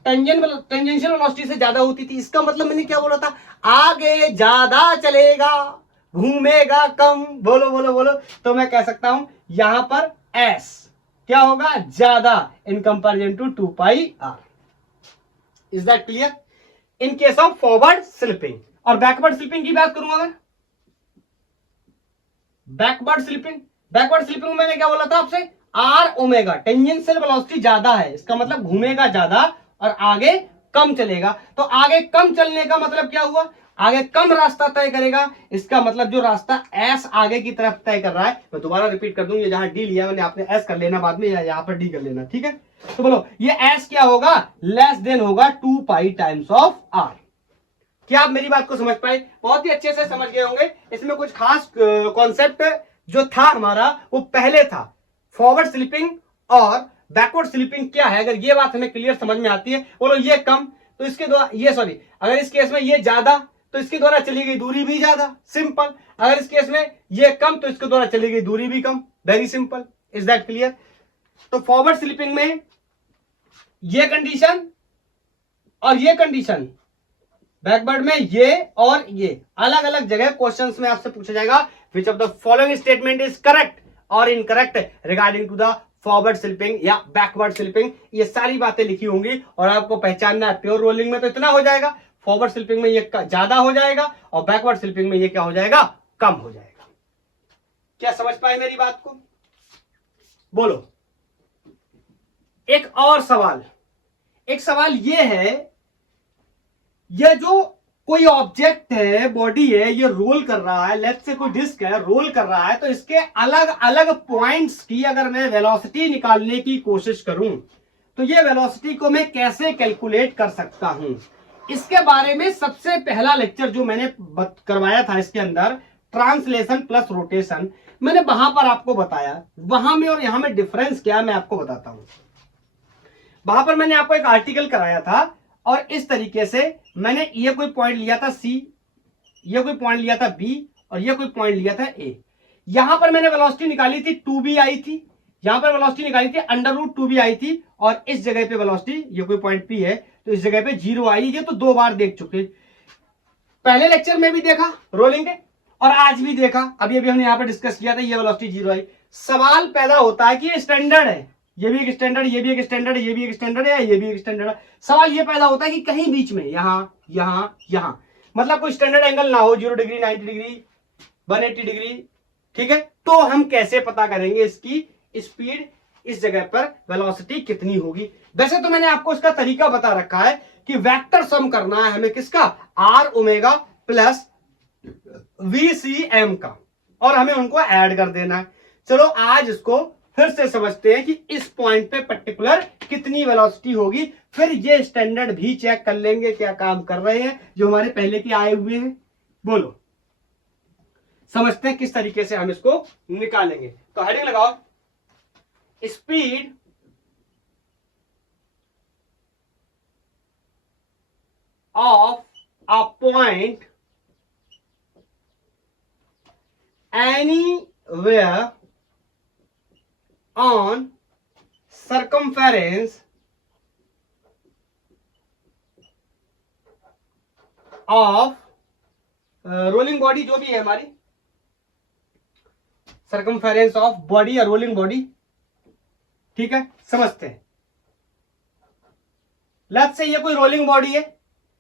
टेंजेंशियल वेलोसिटी से ज्यादा होती थी। इसका मतलब मैंने क्या बोला था? आगे ज्यादा चलेगा, घूमेगा कम। बोलो बोलो बोलो, तो मैं कह सकता हूं यहां पर एस क्या होगा? ज्यादा in comparison to 2πr। Is that clear? In case of forward slipping. और बैकवर्ड स्लिपिंग की बात करूं, अगर बैकवर्ड स्लिपिंग, बैकवर्ड स्लिपिंग में मैंने क्या बोला था आपसे? आर ओमेगा, टेंजेंशियल वेलोसिटी ज्यादा है, इसका मतलब घूमेगा ज्यादा और आगे कम चलेगा। तो आगे कम चलने का मतलब क्या हुआ? आगे कम रास्ता तय करेगा। इसका मतलब जो रास्ता एस आगे की तरफ तय कर रहा है, मैं दोबारा रिपीट कर दूं, ये जहां डी लिया मैंने, आपने एस कर लेना बाद में, या यहां पर डी कर लेना, ठीक है? तो बोलो, ये एस क्या होगा? लेस देन होगा 2π टाइम्स ऑफ आर। क्या आप मेरी बात को समझ पाए? बहुत ही अच्छे से समझ गए होंगे। इसमें कुछ खास कॉन्सेप्ट जो था हमारा वो पहले था, फॉरवर्ड स्लिपिंग और बैकवर्ड स्लिपिंग क्या है, अगर ये बात हमें क्लियर समझ में आती है, बोलो ये कम तो इसके द्वारा ये सॉरी अगर इस केस में ये ज्यादा तो इसके द्वारा चली गई दूरी भी ज्यादा, सिंपल। अगर इस केस में ये कम तो इसके द्वारा चली गई दूरी भी कम, very simple. Is that clear? तो फॉरवर्ड स्लिपिंग में ये कंडीशन और ये कंडीशन, बैकवर्ड में ये और ये, अलग अलग जगह क्वेश्चंस में आपसे पूछा जाएगा which of the following statement is correct और incorrect regarding to the forward slipping या बैकवर्ड स्लिपिंग। ये सारी बातें लिखी होंगी और आपको पहचानना है। प्योर रोलिंग में तो इतना हो जाएगा, फॉरवर्ड स्लिपिंग में ये ज्यादा हो जाएगा और बैकवर्ड स्लिपिंग में ये क्या हो जाएगा, कम हो जाएगा। क्या समझ पाए मेरी बात को? बोलो। एक और सवाल, एक सवाल ये है, ये जो कोई ऑब्जेक्ट है, बॉडी है, ये रोल कर रहा है, लेट्स से कोई डिस्क है रोल कर रहा है, तो इसके अलग अलग पॉइंट्स की अगर मैं वेलोसिटी निकालने की कोशिश करूं तो ये वेलोसिटी को मैं कैसे कैलकुलेट कर सकता हूं, इसके बारे में सबसे पहला लेक्चर जो मैंने करवाया था इसके अंदर, ट्रांसलेशन प्लस रोटेशन, मैंने वहां पर आपको बताया। वहां में और यहां में डिफरेंस क्या है मैं आपको बताता हूं। वहां पर मैंने आपको एक आर्टिकल कराया था और इस तरीके से मैंने ये कोई पॉइंट लिया था C, ये कोई पॉइंट लिया था B और ये कोई पॉइंट लिया था A। यहां पर मैंने वेलोसिटी निकाली थी 2b आई थी, यहां पर वेलोसिटी निकाली थी √2b आई थी और इस जगह पे वेलोसिटी, ये कोई पॉइंट P है तो इस जगह पे 0 आई। ये तो 2 बार देख चुके, पहले लेक्चर में भी देखा रोलिंग के और आज भी देखा, अभी अभी हमने यहां पर डिस्कस किया था, ये वेलोसिटी 0 आई। सवाल पैदा होता है कि ये स्टैंडर्ड है, ये भी एक स्टैंडर्ड, ये भी एक स्टैंडर्ड, ये भी एक स्टैंडर्ड है, ये भी एक स्टैंडर्ड है। सवाल ये पैदा होता है कि कहीं बीच में यहां यहां यहां, मतलब कोई स्टैंडर्ड एंगल ना हो, 0 डिग्री, 90 डिग्री, 180 डिग्री, ठीक है। तो हम कैसे पता करेंगे इसकी स्पीड, इस जगह पर वेलोसिटी कितनी होगी? वैसे तो मैंने आपको इसका तरीका बता रखा है कि वेक्टर सम करना है हमें किसका, r ओमेगा प्लस VCM का, और हमें उनको ऐड कर देना है। चलो आज इसको फिर से समझते हैं कि इस पॉइंट पे पर्टिकुलर कितनी वेलोसिटी होगी, फिर ये स्टैंडर्ड भी चेक कर लेंगे क्या काम कर रहे हैं जो हमारे पहले के आए हुए हैं। बोलो, समझते हैं किस तरीके से हम इसको निकालेंगे। तो हेडिंग लगाओ, speed of a point anywhere on circumference of rolling body, जो भी है हमारी सर्कमफेरेंस ऑफ बॉडी या रोलिंग बॉडी, ठीक है। समझते हैं, लेट्स से ये कोई रोलिंग बॉडी है,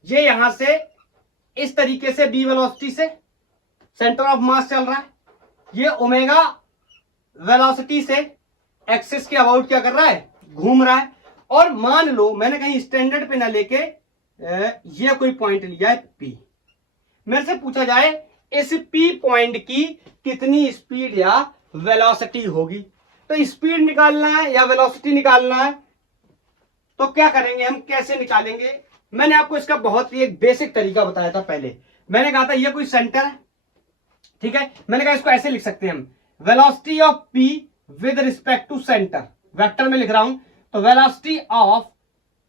ये यहां से इस तरीके से b वेलोसिटी से सेंटर ऑफ मास चल रहा है, ये ओमेगा वेलोसिटी से एक्सिस के अबाउट क्या कर रहा है, घूम रहा है। और मान लो मैंने कहीं स्टैंडर्ड पे ना लेके ये कोई पॉइंट लिया है P, मेरे से पूछा जाए इस P पॉइंट की कितनी स्पीड या वेलोसिटी होगी, तो स्पीड निकालना है या वेलोसिटी निकालना है, तो क्या करेंगे हम, कैसे निकालेंगे? मैंने आपको इसका बहुत ही एक बेसिक तरीका बताया था पहले। मैंने कहा था ये कोई सेंटर है, ठीक है, मैंने कहा इसको ऐसे लिख सकते हैं हम, velocity of P with respect to centre, vector में लिख रहा हूं, तो velocity of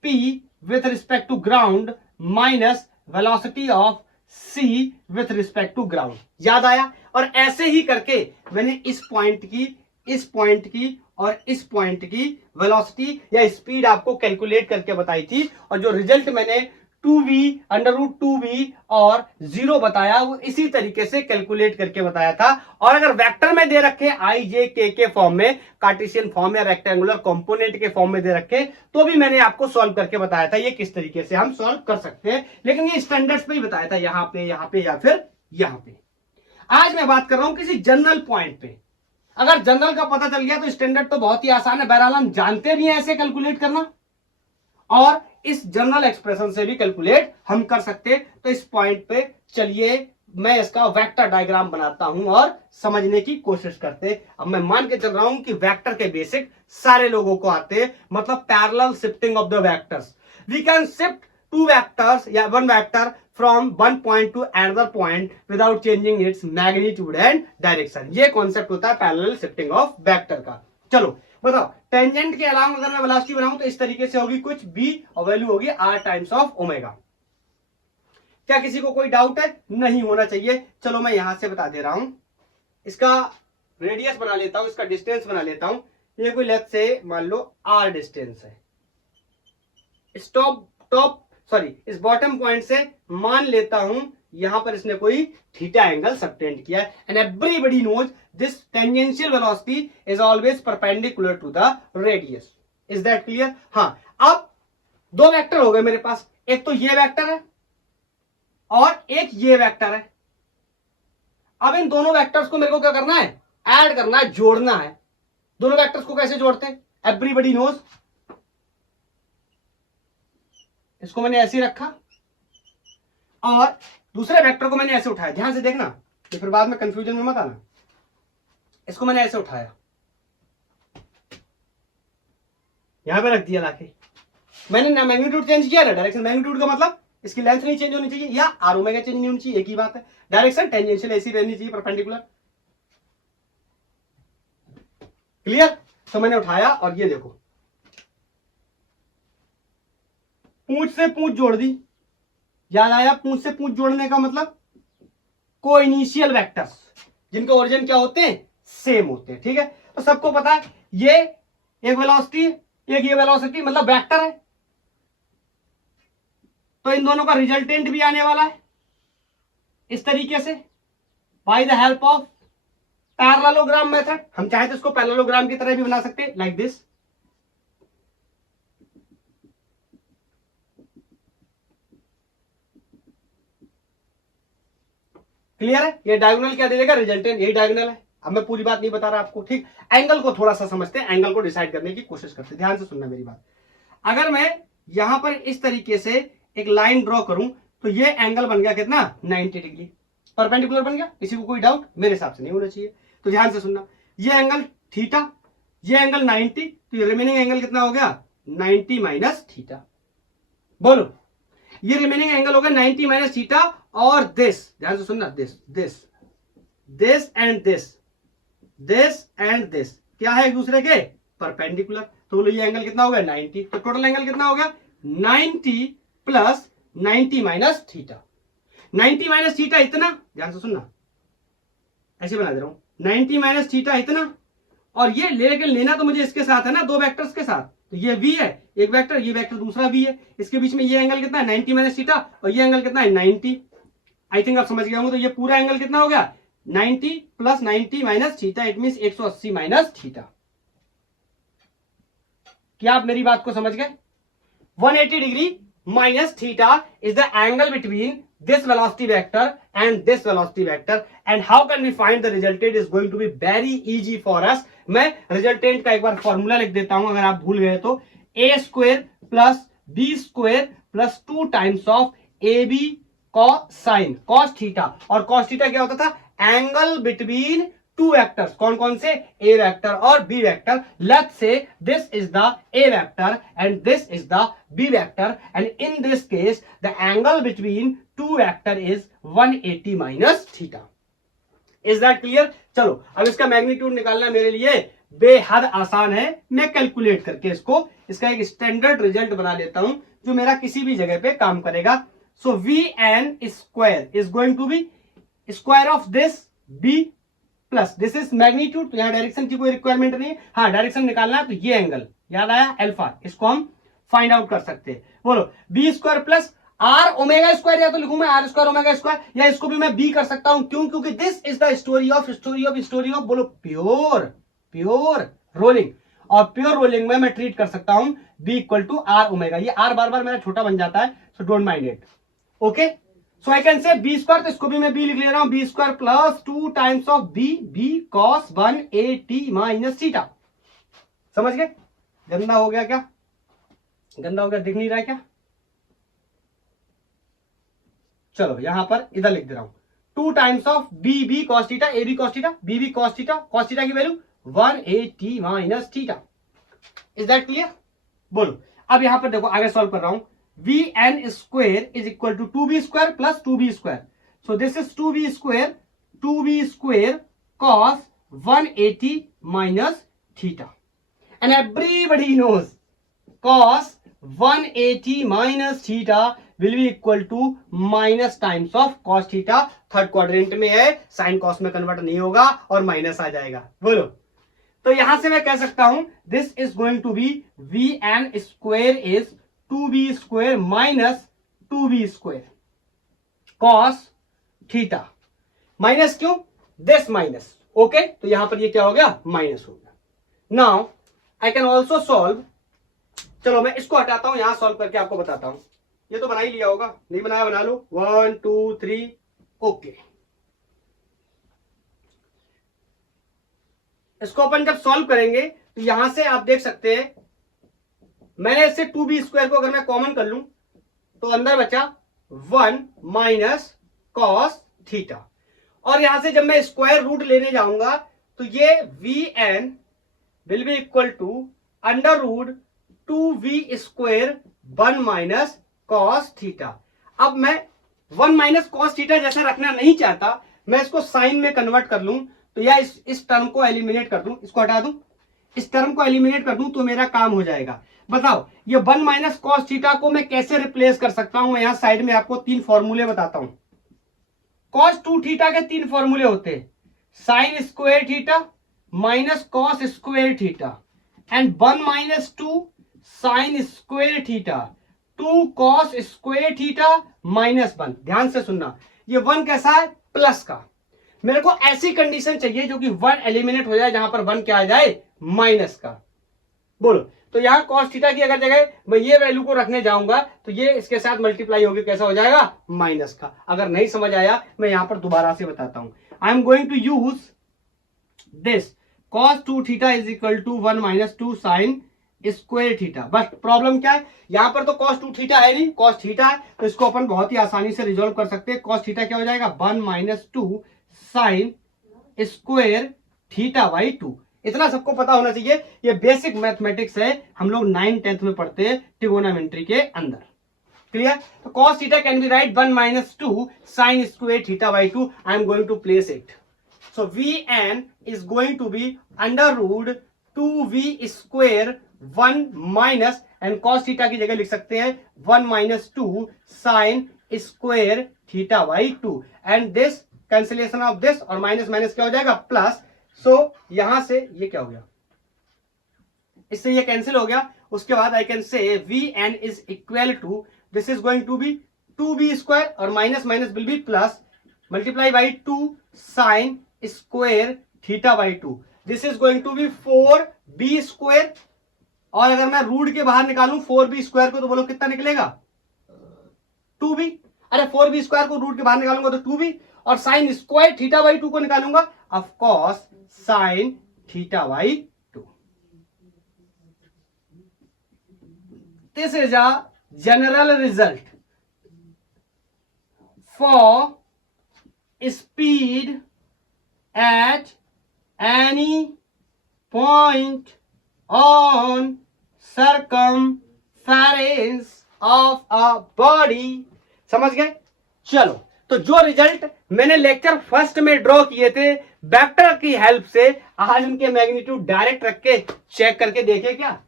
P with respect to ground minus velocity of C with respect to ground. याद आया? और ऐसे ही करके मैंने इस पॉइंट की, इस पॉइंट की और इस पॉइंट की वेलोसिटी या स्पीड आपको कैलकुलेट करके बताई थी, और जो रिजल्ट मैंने 2v √2v और 0 बताया वो इसी तरीके से कैलकुलेट करके बताया था। और अगर वेक्टर में दे रखे i j k के फॉर्म में, कार्टेशियन फॉर्म या रेक्टेंगुलर कंपोनेंट के फॉर्म में दे रखे, तो भी मैंने आपको सॉल्व करके बताया था ये किस तरीके से हम सॉल्व कर सकते हैं। लेकिन ये स्टैंडर्ड्स पे ही बताया था, यहां पे या फिर यहां पे। आज मैं बात कर रहा हूं किसी जनरल पॉइंट पे। अगर जनरल का पता चल गया तो स्टैंडर्ड तो बहुत ही आसान है, बहरहाल हम जानते भी हैं ऐसे कैलकुलेट करना, और इस जनरल एक्सप्रेशन से भी कैलकुलेट हम कर सकते। तो इस पॉइंट पे चलिए मैं इसका वेक्टर डायग्राम बनाता हूं और समझने की कोशिश करते। अब मैं मान के चल रहा हूं कि वेक्टर के बेसिक सारे लोगों को आते हैं, मतलब parallel shifting of the vectors. We can shift two vectors या one vector from one point to another point without changing its magnitude and direction. ये कॉन्सेप्ट होता है पैरेलल शिफ्टिंग ऑफ वेक्टर का। चलो बताओ टेंजेंट के अलावा अगर मैं वेलोसिटी बनाऊं तो इस तरीके से होगी कुछ b और वैल्यू होगी r टाइम्स ऑफ ओमेगा। क्या किसी को कोई डाउट है? नहीं होना चाहिए। चलो मैं यहां से बता दे रहा हूं, इसका रेडियस बना लेता हूं, इसका डिस्टेंस बना लेता हूं। ये कोई लेफ्ट से मान लो r डिस्टेंस है, इस बॉटम पॉइंट से मान लेता हूं यहां पर इसने कोई थीटा एंगल सबटेंड किया है। And everybody knows this tangential velocity is always perpendicular to the radius. Is that clear? हाँ, अब दो वेक्टर हो गए मेरे पास, एक तो ये वेक्टर है और एक ये वेक्टर है। अब इन दोनों वेक्टर्स को मेरे को क्या करना है? ऐड करना है, जोड़ना है। दोनों वेक्टर्स को कैसे जोड़ते हैं? Everybody knows. इसको मैंने ऐसे रखा और दूसरे वेक्टर को मैंने ऐसे उठाया। ध्यान से देखना, तो फिर बाद में कंफ्यूजन में मत आना। इसको मैंने ऐसे उठाया, यहां पे रख दिया लाके। मैंने ना मैग्नीट्यूड चेंज किया ना डायरेक्शन। मैग्नीट्यूड का मतलब इसकी लेंथ नहीं चेंज होनी चाहिए या आर ओमेगा चेंज नहीं होनी चाहिए, एक ही बात है। डायरेक्शन टेंजेंशियल ऐसी रहनी चाहिए, परपेंडिकुलर। क्लियर? तो मैंने उठाया और ये देखो पूंछ से पूंछ जोड़ दी। याद आया? पूंछ से पूंछ जोड़ने का मतलब को इनिशियल वेक्टर्स जिनका ओरिजिन क्या होते हैं? सेम होते हैं। ठीक है, तो सबको पता है ये एक वेलोसिटी, एक ये वेलोसिटी, मतलब वेक्टर है। तो इन दोनों का रिजल्टेंट भी आने वाला है इस तरीके से, by the help of parallelogram method. हम चाहे तो इसको पैरेललोग्राम की तरह भी बना सकते हैं, लाइक दिस। क्लियर है? ये डायगोनल क्या दे देगा? रिजल्टेंट। यही डायगोनल है। अब मैं पूरी बात नहीं बता रहा आपको, ठीक। एंगल को थोड़ा सा समझते हैं, एंगल को डिसाइड करने की कोशिश करते हैं। ध्यान से सुनना मेरी बात। अगर मैं यहां पर इस तरीके से एक लाइन ड्रॉ करूं तो ये एंगल बन गया कितना? 90 डिग्री। परपेंडिकुलर बन गया। किसी को कोई डाउट? मेरे हिसाब से नहीं होना चाहिए। तो ध्यान से सुनना, ये एंगल थीटा, ये एंगल 90, तो ये रिमेनिंग एंगल कितना हो गया? 90 माइनस थीटा। बोलो, ये रिमेनिंग एंगल होगा 90 माइनस थीटा। और दिस, ध्यान से सुनना, दिस एंड दिस क्या है? एक दूसरे के परपेंडिकुलर। तो बोलो ये एंगल कितना हो गया? 90। तो टोटल एंगल कितना हो गया? 90 plus 90 minus theta. 90 minus theta इतना, ध्यान से सुनना, ऐसे बना दे रहा हूं, 90 माइनस थीटा इतना। और ये लेना तो मुझे इसके साथ है ना, दो वेक्टर्स के साथ। तो ये v है एक वेक्टर, ये वेक्टर दूसरा v है। इसके बीच में ये एंगल कितना है? 90 माइनस थीटा। और ये एंगल कितना है? 90। आई थिंक आप समझ गए होंगे। तो ये पूरा एंगल कितना हो गया? 90 plus 90 minus theta, it means 180 minus theta. क्या आप मेरी बात को समझ गए? 180 degree minus theta is the angle between this velocity vector and this velocity vector. And how can we find the resultant? Is going to be very easy for us. मैं resultant का एक बार फॉर्मूला लिख देता हूं, अगर आप भूल गए तो। a square plus b square plus 2 times of ab cosine cos theta. और cos थीटा क्या होता था? Angle between two vectors. कौन कौन से? ए वेक्टर और B vector. Let's say this is the A vector and this is the B vector, and in this case the angle between two vector is 180 minus theta. Is that clear? चलो अब इसका magnitude निकालना मेरे लिए बेहद आसान है। मैं कैलकुलेट करके इसका एक स्टैंडर्ड रिजल्ट बना लेता हूं जो मेरा किसी भी जगह पे काम करेगा। So V N square is going to be square of this B plus this is magnitude. तो यहां डायरेक्शन की कोई रिक्वायरमेंट नहीं है। हाँ, डायरेक्शन निकालना है तो ये एंगल, याद आया, अल्फा, इसको हम फाइंड आउट कर सकते हैं। बोलो B square plus R omega square, या तो लिखूं मैं आर स्क्वायर ओमेगा स्क्वायर, या इसको भी मैं बी कर सकता हूं। क्यों? क्योंकि this is the story of बोलो प्योर रोलिंग। और प्योर रोलिंग में मैं ट्रीट कर सकता हूं B equal to are omega. ये आर बार बार मेरा छोटा बन जाता है, so don't mind it. Okay, so I can say B square, तो इसको भी मैं बी लिख ले रहा हूं, B square plus 2 times of B cos 180 minus theta. समझ गए? गंदा हो गया क्या? गंदा हो गया, दिख नहीं रहा है क्या? चलो यहां पर इधर लिख दे रहा हूं, 2 times of B cos theta, A B cos theta, B B cos theta की value 180 minus theta. Is that clear? बोलो अब यहां पर देखो, आगे सॉल्व कर रहा हूं। Vn square is equal to 2b square plus 2b square. So this is 2b square cos 180 minus theta. and everybody knows cos 180 minus theta will be equal to minus times of cos theta. Third quadrant में है, sine cos में convert नहीं होगा और minus आ जाएगा. बोलो, तो यहां से मैं कह सकता हूं this is going to be V N square is 2b square minus 2b square cos theta. Minus क्यों? This minus. ओके, तो यहां पर ये क्या हो गया? माइनस हो गया. Now I can also solve. चलो मैं इसको हटाता हूं, यहां सॉल्व करके आपको बताता हूं. ये तो बना ही लिया होगा, नहीं बनाया बना लो. 1 2 3. ओके, इसको अपन जब सॉल्व करेंगे तो यहां से आप देख सकते हैं मैंने इससे 2b स्क्वायर को अगर मैं कॉमन कर लूं तो अंदर बचा 1 माइनस कॉस थीटा. और यहां से जब मैं स्क्वायर रूट लेने जाऊंगा तो ये V N will be equal to under root 2v square 1 minus cos theta. अब मैं 1 माइनस कॉस थीटा जैसा रखना नहीं चाहता, मैं इसको साइन में कन्वर्ट कर लूं तो या इस टर्म को एलिमिनेट कर दूं, इसको हटा दूं, इस टर्म को एलिमिनेट कर दूं तो मेरा काम हो जाएगा. बताओ ये 1 माइनस कॉस थीटा को मैं कैसे रिप्लेस कर सकता हूं? मैं यहां साइड में आपको 3 फॉर्मूले बताता हूं. कॉस 2 थीटा के 3 फॉर्मूले होते हैं. Sign square theta minus cos square theta and 1 minus 2 sine square theta 2 cos square theta minus 1. ध्यान से सुनना, ये 1 कैसा है? प्लस का. मेरे को ऐसी कंडीशन चाहिए जो कि 1 एलिमिनेट हो जाए, जहां पर 1 क्या आ जाए? माइनस का. बोलो, तो यहां कॉस थीटा की अगर जगह मैं ये वैल्यू को रखने जाऊंगा तो ये इसके साथ मल्टीप्लाई होगी, कैसा हो जाएगा? माइनस का. अगर नहीं समझ आया मैं यहां पर दोबारा से बताता हूं. I am going to use this cos 2 theta is equal to 1 minus 2 sine square theta. बस प्रॉब्लम क्या है, यहां पर तो cos 2 थीटा है नहीं, cos थीटा है, तो इसको अपन बहुत ही आसानी से रिजोल्व कर सकते हैं. cos थीटा क्या हो जाएगा? 1 minus 2 sine square theta by 2. इतना सबको पता होना चाहिए, ये बेसिक मैथमेटिक्स है, हम लोग 9th 10th में पढ़ते हैं ट्रिगोनोमेट्री के अंदर. क्लियर? तो cos theta can be write 1 minus 2 sine square theta by 2. I am going to place it. So Vn is going to be under root 2v square 1 minus and cos theta की जगह लिख सकते हैं 1 minus 2 sin square theta by 2 and this cancellation of this और minus minus क्या हो जाएगा? Plus. सो यहां से ये क्या हो गया? इससे ये कैंसिल हो गया. उसके बाद आई कैन से Vn is equal to this is going to be 2b square और minus minus will be plus multiply by 2 sin square theta by 2. This is going to be 4b square. और अगर मैं root के बाहर निकालूं 4b square को तो बोलो कितना निकलेगा? 2b. अरे 4b स्क्वायर को रूट के बाहर निकालूंगा तो 2b और साइन स्क्वायर थीटा बाई 2 को निकालूंगा of course sign theta by 2. This is a general result for speed at any point on circumference of a body. समझ गए? चलो, तो जो रिजल्ट मैंने लेक्चर फर्स्ट में ड्रॉ किए थे वेक्टर की हेल्प से, आज उनके मैग्नीट्यूड डायरेक्ट रख के चेक करके देखे क्या?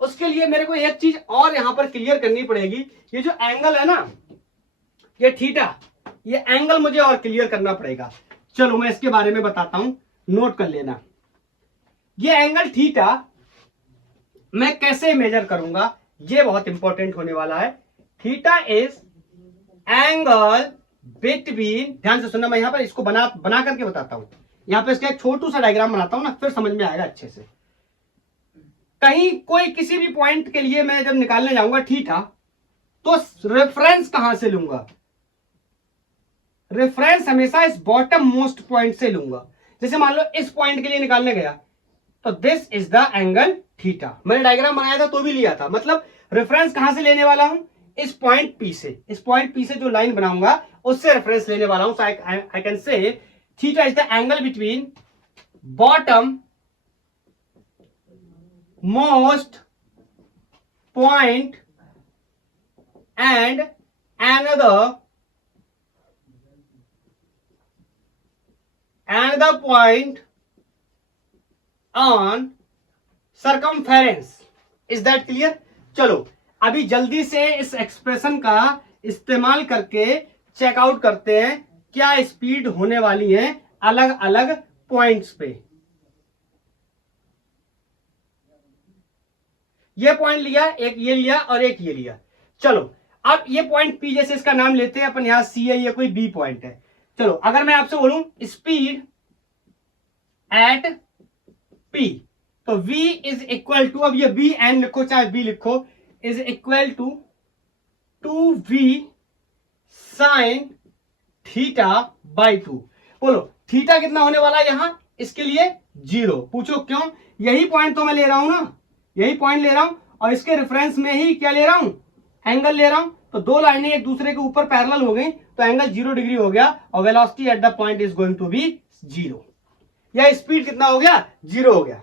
उसके लिए मेरे को एक चीज और यहां पर क्लियर करनी पड़ेगी. ये जो एंगल है ना, ये थीटा, ये एंगल मुझे और क्लियर करना पड़ेगा. चलो मैं इसके बारे में बताता हूं, नोट कर लेना. ये एंगल थीटा मैं कैसे मेजर करूंगा, ये बहुत इंपॉर्टेंट होने वाला है. थीटा इज एंगल बिटवीन, ध्यान से सुनना, मैं यहां पर इसको बना करके बताता हूं. यहां पर इसका एक छोटू सा डायग्राम बनाता हूं ना, फिर समझ में आएगा अच्छे से. कहीं कोई किसी भी पॉइंट के लिए मैं जब निकालने जाऊंगा थीटा, तो रेफरेंस कहां से लूंगा? रेफरेंस हमेशा इस बॉटम मोस्ट पॉइंट से लूंगा. जैसे मान लो इस पॉइंट के लिए निकालने गया तो this is the angle theta. मैंने डायग्राम बनाया था तो भी लिया था. मतलब रेफरेंस कहां से लेने वाला हूं? इस पॉइंट पी से. इस पॉइंट पी से जो लाइन बनाऊंगा उससे रेफरेंस लेने वाला हूं. So I can say theta is the angle between bottom most point and another point on circumference. Is that clear? चलो अभी जल्दी से इस एक्सप्रेशन का इस्तेमाल करके चेकआउट करते हैं क्या स्पीड होने वाली है अलग अलग पॉइंट्स पे। ये पॉइंट लिया, एक ये लिया और एक ये लिया। चलो अब ये पॉइंट पी, जैसे इसका नाम लेते हैं अपन, यहां सी है, ये कोई बी पॉइंट है। चलो अगर मैं आपसे बोलूं स्पीड एट पी, तो v इज इक्वल टू, अब ये b एन लिखो चाहे b लिखो, is equal to 2v sine theta by 2। बोलो थीटा कितना होने वाला है यहां, इसके लिए 0। पूछो क्यों? यही पॉइंट तो मैं ले रहा हूं ना, यही पॉइंट ले रहा हूं और इसके रेफरेंस में ही क्या ले रहा हूं, एंगल ले रहा हूं। तो दो लाइनें एक दूसरे के ऊपर पैरेलल हो गई तो एंगल 0 डिग्री हो गया और velocity at the point is going to be 0। या स्पीड कितना हो गया, 0 हो गया।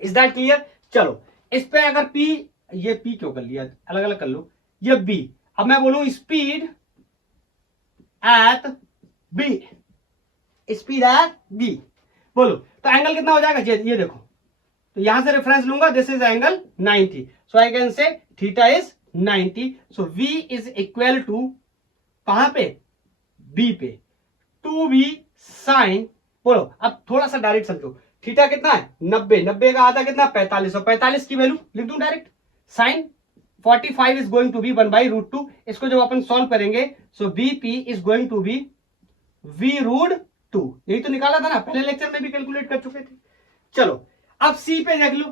Is that clear? चलो इस पे अगर P, ये P क्यों कर लिया, अलग अलग कर लो, ये B। अब मैं बोलूं speed eight B, speed at B, बोलो तो एंगल कितना हो जाएगा, ये देखो, तो यहां से रेफरेंस लूंगा, this is angle 90, so I can say theta is 90। So V is equal to कहां पे, B पे, 2V साइन, बोलो अब थोड़ा सा डायरेक्ट समझो, थीटा कितना है 90, 90 का आधा कितना 45, और 45 की वैल्यू लिख दूं direct, sine 45 is going to be 1/√2। इसको जब अपन सॉल्व करेंगे so BP is going to be V√2। यही तो निकाला था ना, पहले लेक्चर में भी कैलकुलेट कर चुके थे। चलो अब C पे देख लो,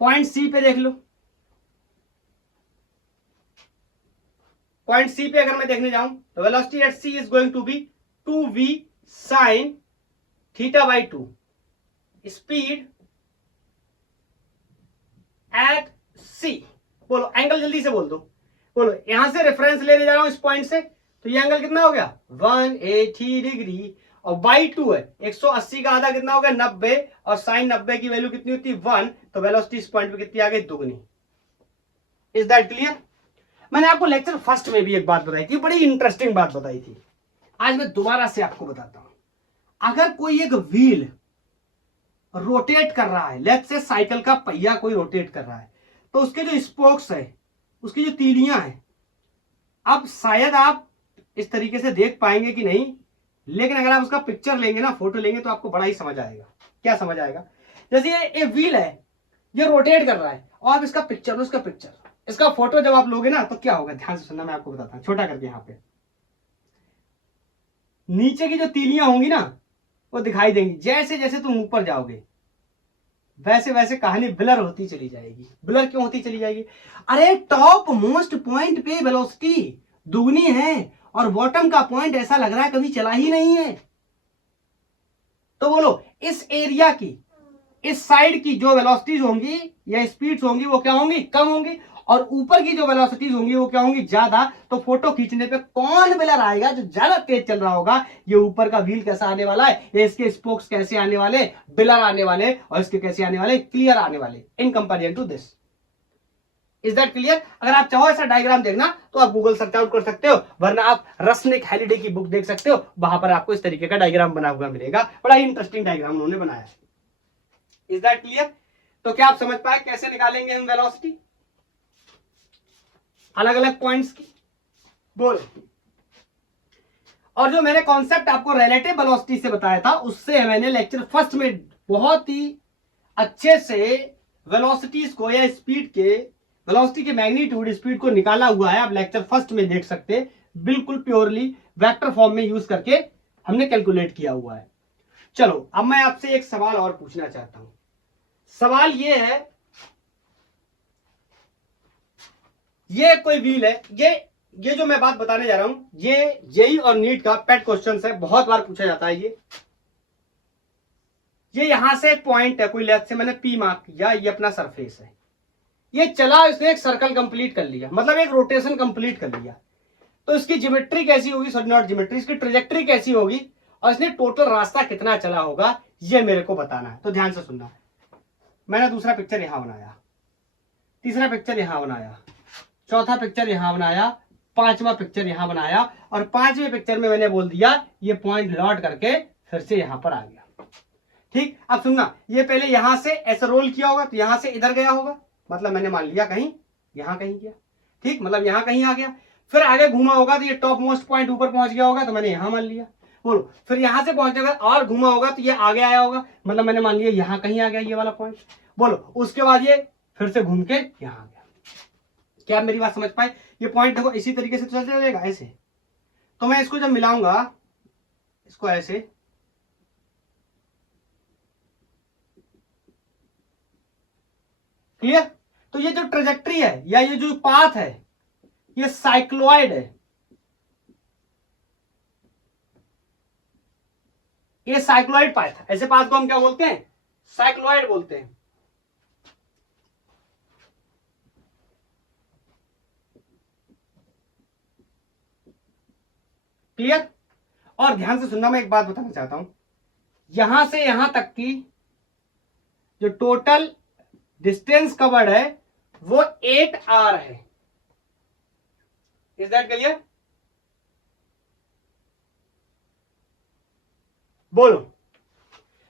पॉइंट C पे देख लो, पॉइंट C पे अगर मैं देखने जाऊं तो velocity at C is going to be 2V sine theta by 2। Speed at C, बोलो एंगल जल्दी से बोल दो, बोलो यहां से रेफरेंस लेने जा रहा हूं इस पॉइंट से, तो ये एंगल कितना हो गया 180 डिग्री और बाई 2 है, 180 का आधा कितना हो गया 90, और साइन 90 की वैल्यू कितनी होती है 1, तो वेलोसिटी इस पॉइंट पे कितनी आ गई, दुगनी। Is that clear? मैंने आपको लेक्चर फर्स्ट में भी एक बात बताई थी, बड़ी इंटरेस्टिंग बात बताई थी, आज मैं दोबारा से आपको बताता हूं। अगर कोई एक व्हील रोटेट कर रहा है, लेट्स से साइकिल का पहिया कोई रोटेट कर रहा है, तो उसके जो स्पोक्स है, उसकी जो तीलियां हैं, अब शायद आप इस तरीके से देख पाएंगे कि नहीं, लेकिन अगर आप उसका पिक्चर लेंगे ना, फोटो लेंगे, तो आपको बड़ा ही समझ आएगा। क्या समझ आएगा? जैसे ये व्हील है, ये रोटेट कर रहा है, और आप इसका पिक्चर, उसका पिक्चर, इसका फोटो जब आप लोगे ना तो क्या होगा, ध्यान से सुनना, मैं आपको बताता हूं, छोटा करके। यहां पे नीचे की जो तीलियां होंगी ना वो दिखाई देंगी, जैसे जैसे तुम ऊपर जाओगे वैसे वैसे कहानी ब्लर होती चली जाएगी। ब्लर क्यों होती चली जाएगी? अरे टॉप मोस्ट पॉइंट पे वेलोसिटी दुगनी है और बॉटम का पॉइंट ऐसा लग रहा है कभी चला ही नहीं है। तो बोलो इस एरिया की, इस साइड की जो वेलोसिटीज होंगी या स्पीड्स होंगी वो क्या होंगी, कम होंगी, और ऊपर की जो वेलोसिटीज होंगी वो क्या होंगी, ज्यादा। तो फोटो खींचने पे कौन ब्लर आएगा, जो ज्यादा तेज चल रहा होगा। ये ऊपर का व्हील कैसा आने वाला है, ये इसके स्पोक्स कैसे आने वाले, ब्लर आने वाले, और इसके कैसे आने वाले, क्लियर आने वाले, in comparison to this. Is that clear? अगर आप चाहो ऐसा डायग्राम देखना तो आप गूगल सर्च आउट कर सकते हो, वरना आप रसनिक हैलिडे की बुक देख सकते हो, वहां पर आपको इस तरीके का डायग्राम बना हुआ मिलेगा। बड़ा ही इंटरेस्टिंग डायग्राम उन्होंने बनाया है। Is that clear? तो क्या आप समझ पाए कैसे निकालेंगे हम वेलोसिटी अलग अलग पॉइंट्स की? बोल। और जो मैंने कॉन्सेप्ट आपको रिलेटिव वेलोसिटी से बताया था, उससे मैंने लेक्चर फर्स्ट में बहुत ही अच्छे से वेलोसिटीज को या स्पीड के, वेलोसिटी के मैग्नीट्यूड, स्पीड को निकाला हुआ है। आप लेक्चर फर्स्ट में देख सकते हैं, बिल्कुल प्योरली वेक्टर फॉर्म में यूज करके हमने कैलकुलेट किया हुआ है। चलो अब मैं आपसे एक सवाल और पूछना चाहता हूं। सवाल ये है, ये कोई व्हील है, ये जो मैं बात बताने जा रहा हूं, ये जेई और नीट का पेट क्वेश्चन है, बहुत बार पूछा जाता है। ये यहां से एक पॉइंट है, कोई लेफ्ट से मैंने पी मार्क किया, ये अपना सरफेस है, ये चला, इसने एक सर्कल कंप्लीट कर लिया, मतलब एक रोटेशन कंप्लीट कर लिया। तो इसकी ज्योमेट्री कैसी होगी, सॉरी नॉट ज्योमेट्री, इसकी ट्रेजेक्ट्री कैसी होगी, और इसने टोटल रास्ता कितना चला होगा, ये मेरे को बताना है। तो ध्यान से सुनना। मैंने दूसरा पिक्चर यहां बनाया, तीसरा पिक्चर यहां बनाया, चौथा पिक्चर यहां बनाया, पांचवा पिक्चर यहां बनाया, और पांचवें पिक्चर में मैंने बोल दिया ये पॉइंट लौट करके फिर से यहां पर आ गया। ठीक, अब सुनना, ये पहले यहां से ऐसे रोल किया होगा तो यहां से इधर गया होगा, मतलब मैंने मान लिया कहीं यहां कहीं किया, ठीक, मतलब यहां कहीं आ गया, फिर आगे घूमा होगा तो ये टॉप मोस्ट पॉइंट ऊपर पहुंच गया होगा तो मैंने यहां मान लिया, बोलो, फिर यहां से पहुंचेगा और घुमा होगा तो ये आगे आया होगा, मतलब मैंने मान लिया यहां कहीं आ गया ये वाला पॉइंट, बोलो, उसके बाद ये फिर से घूम के यहां आ गया। क्या आप मेरी बात समझ पाए? ये पॉइंट देखो इसी तरीके से चलते रहेगा ऐसे, तो मैं इसको जब मिलाऊंगा इसको ऐसे, क्लियर? तो ये जो ट्रेजेक्ट्री है या ये जो पाथ है ये साइक्लोइड है, ये साइक्लोइड पाथ है, ऐसे पाथ को हम क्या बोलते हैं? साइक्लोइड बोलते हैं। क्लियर? और ध्यान से सुनना, मैं एक बात बताना चाहता हूं, यहां से यहां तक की जो टोटल डिस्टेंस कवर्ड है वो 8r है। Is that clear? बोलो।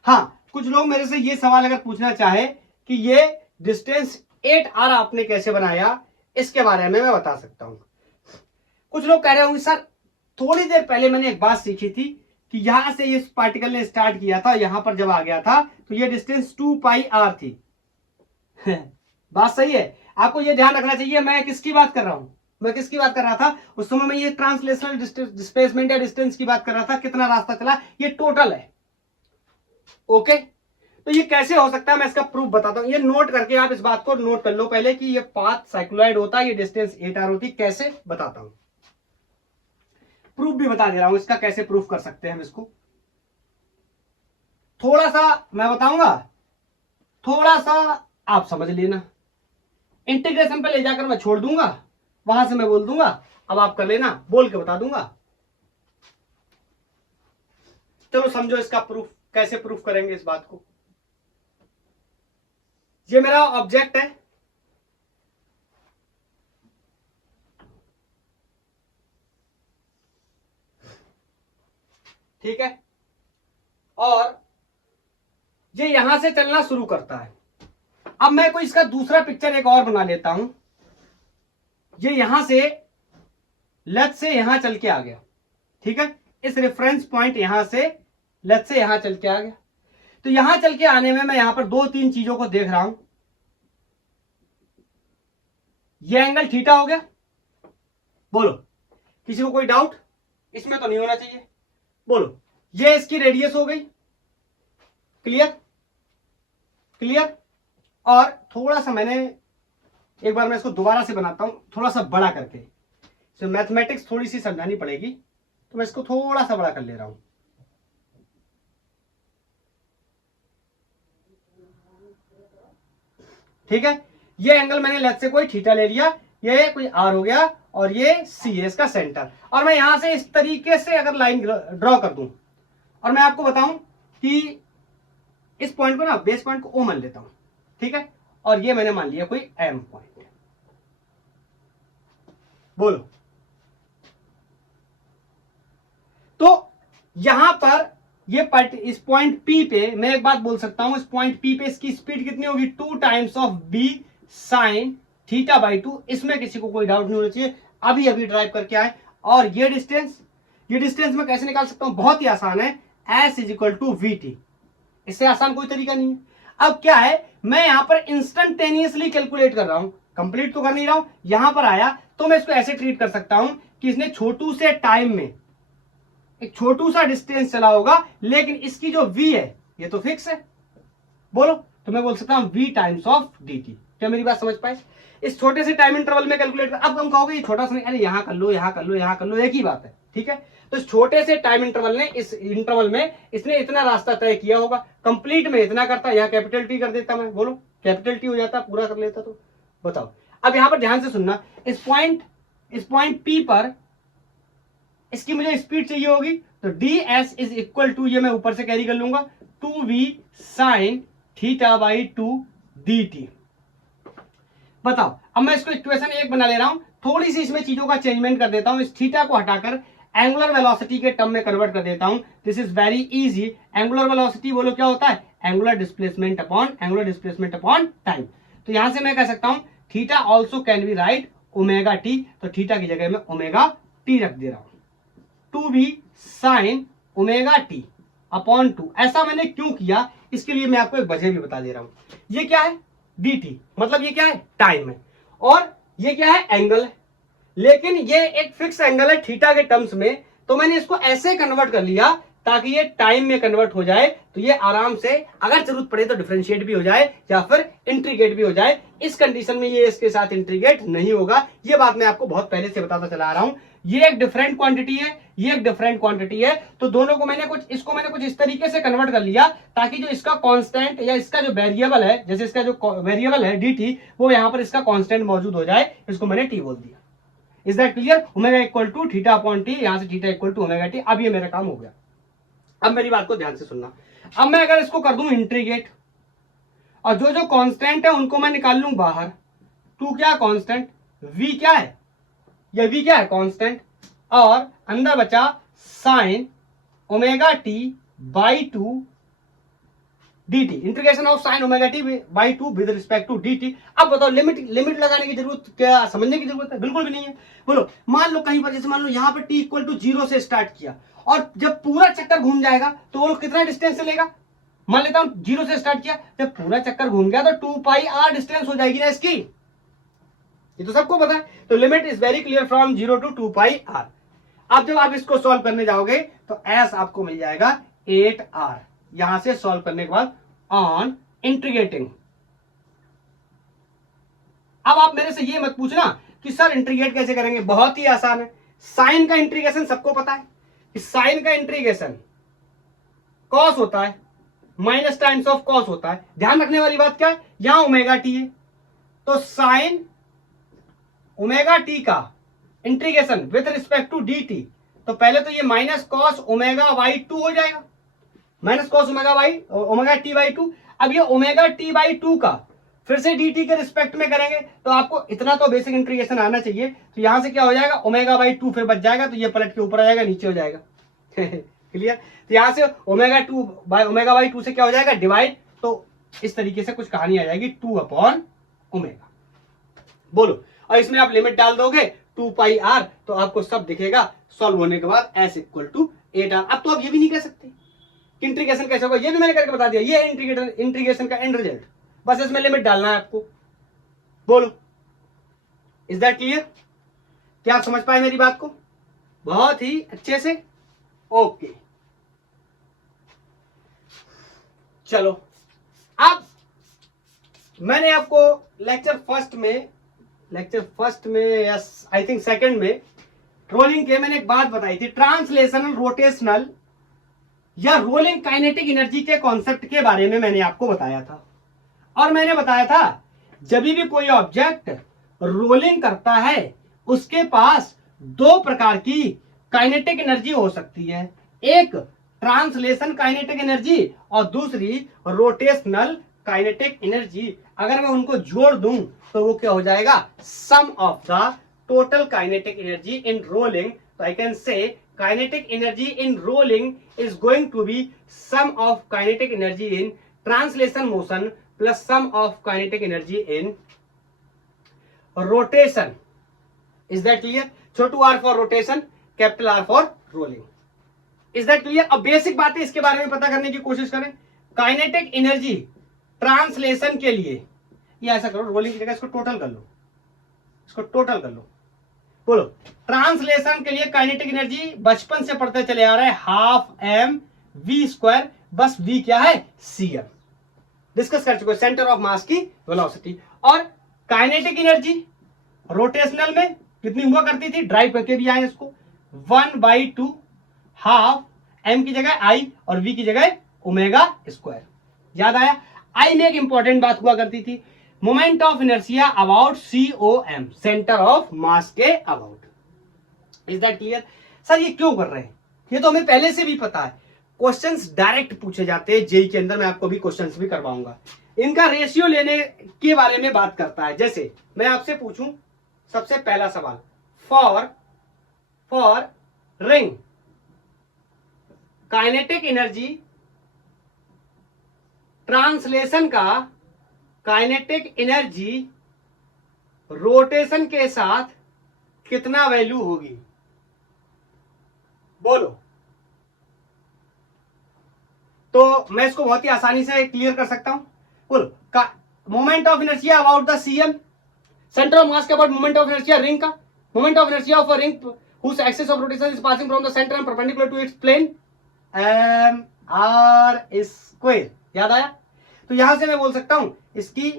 हाँ, कुछ लोग मेरे से ये सवाल अगर पूछना चाहे कि ये डिस्टेंस 8r आपने कैसे बनाया, इसके बारे में मैं बता सकता हूं। कुछ लोग कह रहे होंगे सर थोड़ी देर पहले मैंने एक बात सीखी थी कि यहां से इस पार्टिकल ने स्टार्ट किया था, यहां पर जब आ गया था तो ये डिस्टेंस 2πr थी। बात सही है, आपको ये ध्यान रखना चाहिए मैं किसकी बात कर रहा हूं, मैं किसकी बात कर रहा था उस समय मैं ये ट्रांसलेशनल डिस्प्लेसमेंट या डिस्टेंस की बात कर रहा था, कितना रास्ता चला, ये टोटल है। ओके, तो ये कैसे हो सकता है मैं इसका प्रूफ बताता हूं, ये नोट करके आप इस बात को नोट कर लो पहले कि ये पाथ साइक्लोइड होता है, ये डिस्टेंस 8r होती, कैसे बताता हूं, प्रूफ भी बता दे रहा हूं इसका, कैसे प्रूफ कर सकते हैं हम इसको। थोड़ा सा मैं बताऊंगा, थोड़ा सा आप समझ लेना, इंटीग्रेशन पे ले जाकर मैं छोड़ दूंगा, वहां से मैं बोल दूंगा अब आप कर लेना, बोल के बता दूंगा। चलो समझो इसका प्रूफ, कैसे प्रूफ करेंगे इस बात को। ये मेरा ऑब्जेक्ट है, ठीक है, और ये यहां से चलना शुरू करता है। अब मैं कोई इसका दूसरा पिक्चर एक और बना लेता हूं, ये यहां से लेफ्ट से यहां चल के आ गया, ठीक है, इस रेफरेंस पॉइंट यहां से लेफ्ट से यहां चल के आ गया, तो यहां चल के आने में मैं यहां पर 2-3 चीजों को देख रहा हूं। ये एंगल थीटा हो गया, बोलो, किसी को कोई डाउट? इसमें तो नहीं होना चाहिए, बोलो। ये इसकी रेडियस हो गई, क्लियर? क्लियर? और थोड़ा सा मैंने, एक बार मैं इसको दोबारा से बनाता हूं थोड़ा सा बड़ा करके, तो मैथमेटिक्स थोड़ी सी समझानी पड़ेगी, तो मैं इसको थोड़ा सा बड़ा कर ले रहा हूं। ठीक है, ये एंगल मैंने लेफ्ट से कोई थीटा ले लिया, ये कोई आर हो गया और ये सी है इसका सेंटर, और मैं यहां से इस तरीके से अगर लाइन ड्रॉ कर दूं और मैं आपको बताऊं कि इस पॉइंट को ना, बेस पॉइंट को ओ मान लेता हूं, ठीक है, और ये मैंने मान लिया कोई एम पॉइंट, बोलो। तो यहां पर ये इस पॉइंट पी पे मैं एक बात बोल सकता हूं, इस पॉइंट पी पे इसकी स्पीड कितनी होगी? 2 times of B sine theta by 2, इसमें किसी को कोई डाउट नहीं होना चाहिए, अभी अभी ड्राइव करके आए। और ये डिस्टेंस मैं कैसे निकाल सकता हूं? बहुत ही आसान है, S is equal to V T, इससे आसान कोई तरीका नहीं है। अब क्या है, मैं यहां पर इंस्टेंटेनियसली कैलकुलेट कर रहा हूं, कंप्लीट तो कर नहीं रहा हूं, यहां पर आया तो मैं इसको ऐसे ट्रीट कर सकता हूं कि इसने छोटू से टाइम में एक छोटू सा डिस्टेंस चला होगा, लेकिन इसकी जो v है ये तो फिक्स है, बोलो, तो मैं बोल सकता हूं v टाइम्स ऑफ dt। क्या मेरी बात समझ पाए? इस छोटे से टाइम इंटरवल में कैलकुलेट कर, अब तुम कहोगे ये छोटा सा नहीं, अरे यहां कर लो, यहां कर लो, यहां कर लो, एक ही बात है, ठीक है। तो इस छोटे से टाइम इंटरवल ने, इस इंटरवल में इसने इतना रास्ता तय किया होगा, कंप्लीट में इतना करता, यहां कैपिटल टी कर देता मैं, बोलो, कैपिटल टी हो जाता, पूरा कर लेता, तो बताओ। अब यहां पर ध्यान से सुनना, इस पॉइंट पी पर इसकी मुझे स्पीड चाहिए होगी, तो ds इज इक्वल टू, ये मैं ऊपर से कैरी कर लूंगा, 2v sine theta by 2 dt। बताओ, अब मैं इसको इक्वेशन 1 बना ले रहा हूं, थोड़ी सी इसमें चीजों का चेंजमेंट कर देता हूं, इस थीटा को हटाकर एंगुलर वेलोसिटी के टर्म में कन्वर्ट कर देता हूं। This is very easy, angular velocity बोलो क्या होता है? Angular displacement upon time. तो यहां से मैं कह सकता हूं theta also can be write omega T, तो थीटा की जगह में ओमेगा टी रख दे रहा हूं, two B sine omega T upon two. ऐसा मैंने क्यों किया, इसके लिए मैं आपको एक वजह भी बता दे रहा हूं। ये क्या है, डी टी, मतलब ये क्या है, टाइम है, और ये क्या है, एंगल है, लेकिन ये एक फिक्स एंगल है थीटा के टर्म्स में, तो मैंने इसको ऐसे कन्वर्ट कर लिया ताकि ये टाइम में कन्वर्ट हो जाए, तो ये आराम से अगर जरूरत पड़े तो डिफरेंशिएट भी हो जाए या फिर इंट्रीग्रेट भी हो जाए। इस कंडीशन में ये इसके साथ इंट्रीग्रेट नहीं होगा, ये बात मैं आपको बहुत पहले से बताता चला आ रहा हूं। ये एक डिफरेंट क्वांटिटी है, ये एक डिफरेंट क्वांटिटी है, तो दोनों को मैंने कुछ इस तरीके से कन्वर्ट कर लिया ताकि जो इसका कांस्टेंट या इसका जो वेरिएबल है, जैसे इसका जो वेरिएबल है dt, वो यहां पर इसका कांस्टेंट मौजूद हो जाए, इसको मैंने t बोल दिया। Is that clear? Omega equal to theta upon T, यहां से theta equal to omega T. अब ये मेरा काम हो गया। अब मेरी बात को ध्यान से सुनना। अब मैं अगर इसको कर दूं इंटीग्रेट, और जो जो कांस्टेंट है उनको मैं निकाल लूं बाहर, टू क्या कांस्टेंट, v क्या है, ये v क्या है कांस्टेंट, और अंदर बचा sine omega T by two dt, integration of sine omega T by two with respect to dt। अब बताओ लिमिट लगाने की जरूरत, क्या समझने की जरूरत है? बिल्कुल भी नहीं है। बोलो, मान लो कहीं पर, जैसे मान लो यहाँ पर t इक्वल टू 0 से स्टार्ट किया, और जब पूरा चक्कर घूम जाएगा तो वो कितना डिस्टेंस चलेगा, मान लेता हूं 0 से स्टार्ट किया, जब पूरा चक्कर घूम गया तो 2 पाई r डिस्टेंस हो जाएगी ना इसकी, ये तो सबको पता है। तो limit is very clear from 0 to 2 pi r। अब जब आप इसको सॉल्व करने जाओगे तो s आपको मिल जाएगा 8r, यहां से सॉल्व करने के बाद ऑन इंटीग्रेटिंग। अब आप मेरे से ये मत पूछना कि सर इंटीग्रेट कैसे करेंगे, बहुत ही आसान है। साइन का इंटीग्रेशन सबको पता है कि साइन का इंटीग्रेशन कॉस होता है, माइनस टाइम्स ऑफ कॉस होता है। ध्यान रखने वाली बात क्या है, यहां ओमेगा टी है, तो साइन ओमेगा टी का integration with respect to d t, तो पहले तो ये minus cos omega by two हो जाएगा, minus cos omega T by two. अब ये ओमेगा टी बाई टू का फिर से डी टी के रिस्पेक्ट में करेंगे, तो आपको इतना तो बेसिक इंटीग्रेशन आना चाहिए। तो यहां से क्या हो जाएगा, ओमेगा बाई टू फिर बच जाएगा, तो ये पलट के ऊपर आ जाएगा, नीचे हो जाएगा। क्लियर? तो यहां से ओमेगा बाई टू से क्या हो जाएगा, डिवाइड, तो इस तरीके से कुछ कहानी आ जाएगी 2 अपॉन ओमेगा। बोलो, और इसमें आप लिमिट डाल दोगे 2 पाई r, तो आपको सब दिखेगा सॉल्व होने के बाद s इक्वल टू 8r। अब तो आप ये भी नहीं कह सकते इंटीग्रेशन कैसे होगा, ये भी मैंने करके बता दिया, ये इंटीग्रेशन का एंड रिजल्ट, बस इसमें लिमिट डालना है आपको। बोलो, इज दैट क्लियर? क्या आप समझ पाए मेरी बात को बहुत ही अच्छे से? ओके, चलो, अब मैंने आपको लेक्चर फर्स्ट में यस आई थिंक सेकंड में रोलिंग के मैंने एक बात बताई थी, ट्रांसलेशनल रोटेशनल या रोलिंग काइनेटिक एनर्जी के कॉन्सेप्ट के बारे में मैंने आपको बताया था। और मैंने बताया था जब भी कोई ऑब्जेक्ट रोलिंग करता है उसके पास दो प्रकार की काइनेटिक एनर्जी हो सकती है, एक ट्रांसलेशन काइनेटिक एनर्जी और दूसरी रोटेशनल काइनेटिक एनर्जी। अगर मैं उनको जोड़ दूं तो वो क्या हो जाएगा, sum of the total kinetic energy in rolling. तो I can say kinetic energy in rolling is going to be sum of kinetic energy in translation motion plus sum of kinetic energy in rotation. Is that clear? Chhotu r for rotation, capital R for rolling. Is that clear? अब basic बातें इसके बारे में पता करने की कोशिश करें। काइनेटिक एनर्जी ट्रांसलेशन के लिए ये ऐसा करो, रोलिंग की जगह इसको टोटल कर लो, इसको टोटल कर लो। बोलो, ट्रांसलेशन के लिए काइनेटिक एनर्जी बचपन से पढ़ते चले आ रहे हैं, हाफ m v स्क्वायर, बस v क्या है, cm, डिस्कस कर चुके, सेंटर ऑफ मास की वेलोसिटी। और काइनेटिक एनर्जी रोटेशनल में कितनी हुआ करती थी, ड्राइव करके भी आए इसको, 1/2 हाफ m की जगह i और v की जगह ओमेगा स्क्वायर। याद आया? i में एक इंपॉर्टेंट बात हुआ करती थी, moment of inertia about COM, centre of mass के about. Is that clear? Sir ये क्यों कर रहे हैं, ये तो हमें पहले से भी पता है, क्वेश्चंस डायरेक्ट पूछे जाते हैं जेई के अंदर, मैं आपको भी क्वेश्चंस भी करवाऊंगा। इनका रेशियो लेने के बारे में बात करता है। जैसे मैं आपसे पूछूं सबसे पहला सवाल, for ring kinetic energy translation का काइनेटिक एनर्जी रोटेशन के साथ कितना वैल्यू होगी? बोलो। तो मैं इसको बहुत ही आसानी से क्लियर कर सकता हूं। बोलो, moment of inertia about the CM, centre of mass के about moment of inertia ring का, moment of inertia of a ring whose axis of rotation is passing from the center and perpendicular to its plane, mr square। याद आया? तो यहां से मैं बोल सकता हूं इसकी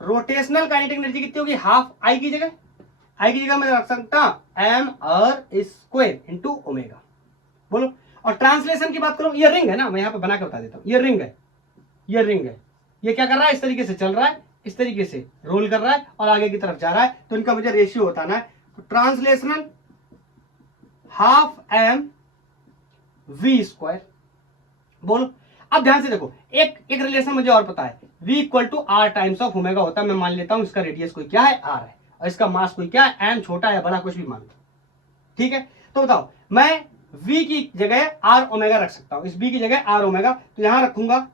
रोटेशनल काइनेटिक एनर्जी कितनी होगी? हाफ आई की जगह, आई की जगह मैं रख सकता m r square into omega. बोलो। और ट्रांसलेशन की बात करूं, ये रिंग है ना, मैं यहां पे बना के बता देता हूं। ये रिंग है, ये रिंग है, ये क्या कर रहा है? इस तरीके से चल रहा है, इस तरीके से रोल कर रहा है और आगे की तरफ जा रहा है। तो इनका मुझे रेशियो बताना है। तो translational half m v square. बोलो। अब ध्यान से देखो, एक रिलेशन मुझे और पता है, v equal to r times of omega होता है। मैं मान लेता हूं इसका रेडियस कोई क्या है? आर है, और इसका मास कोई क्या है? एम, छोटा या बड़ा कुछ भी मान लो। ठीक है, तो बताओ, मैं v की जगह आर ओमेगा रख सकता हूं, इस b की जगह आर ओमेगा, तो यहां रखूंगा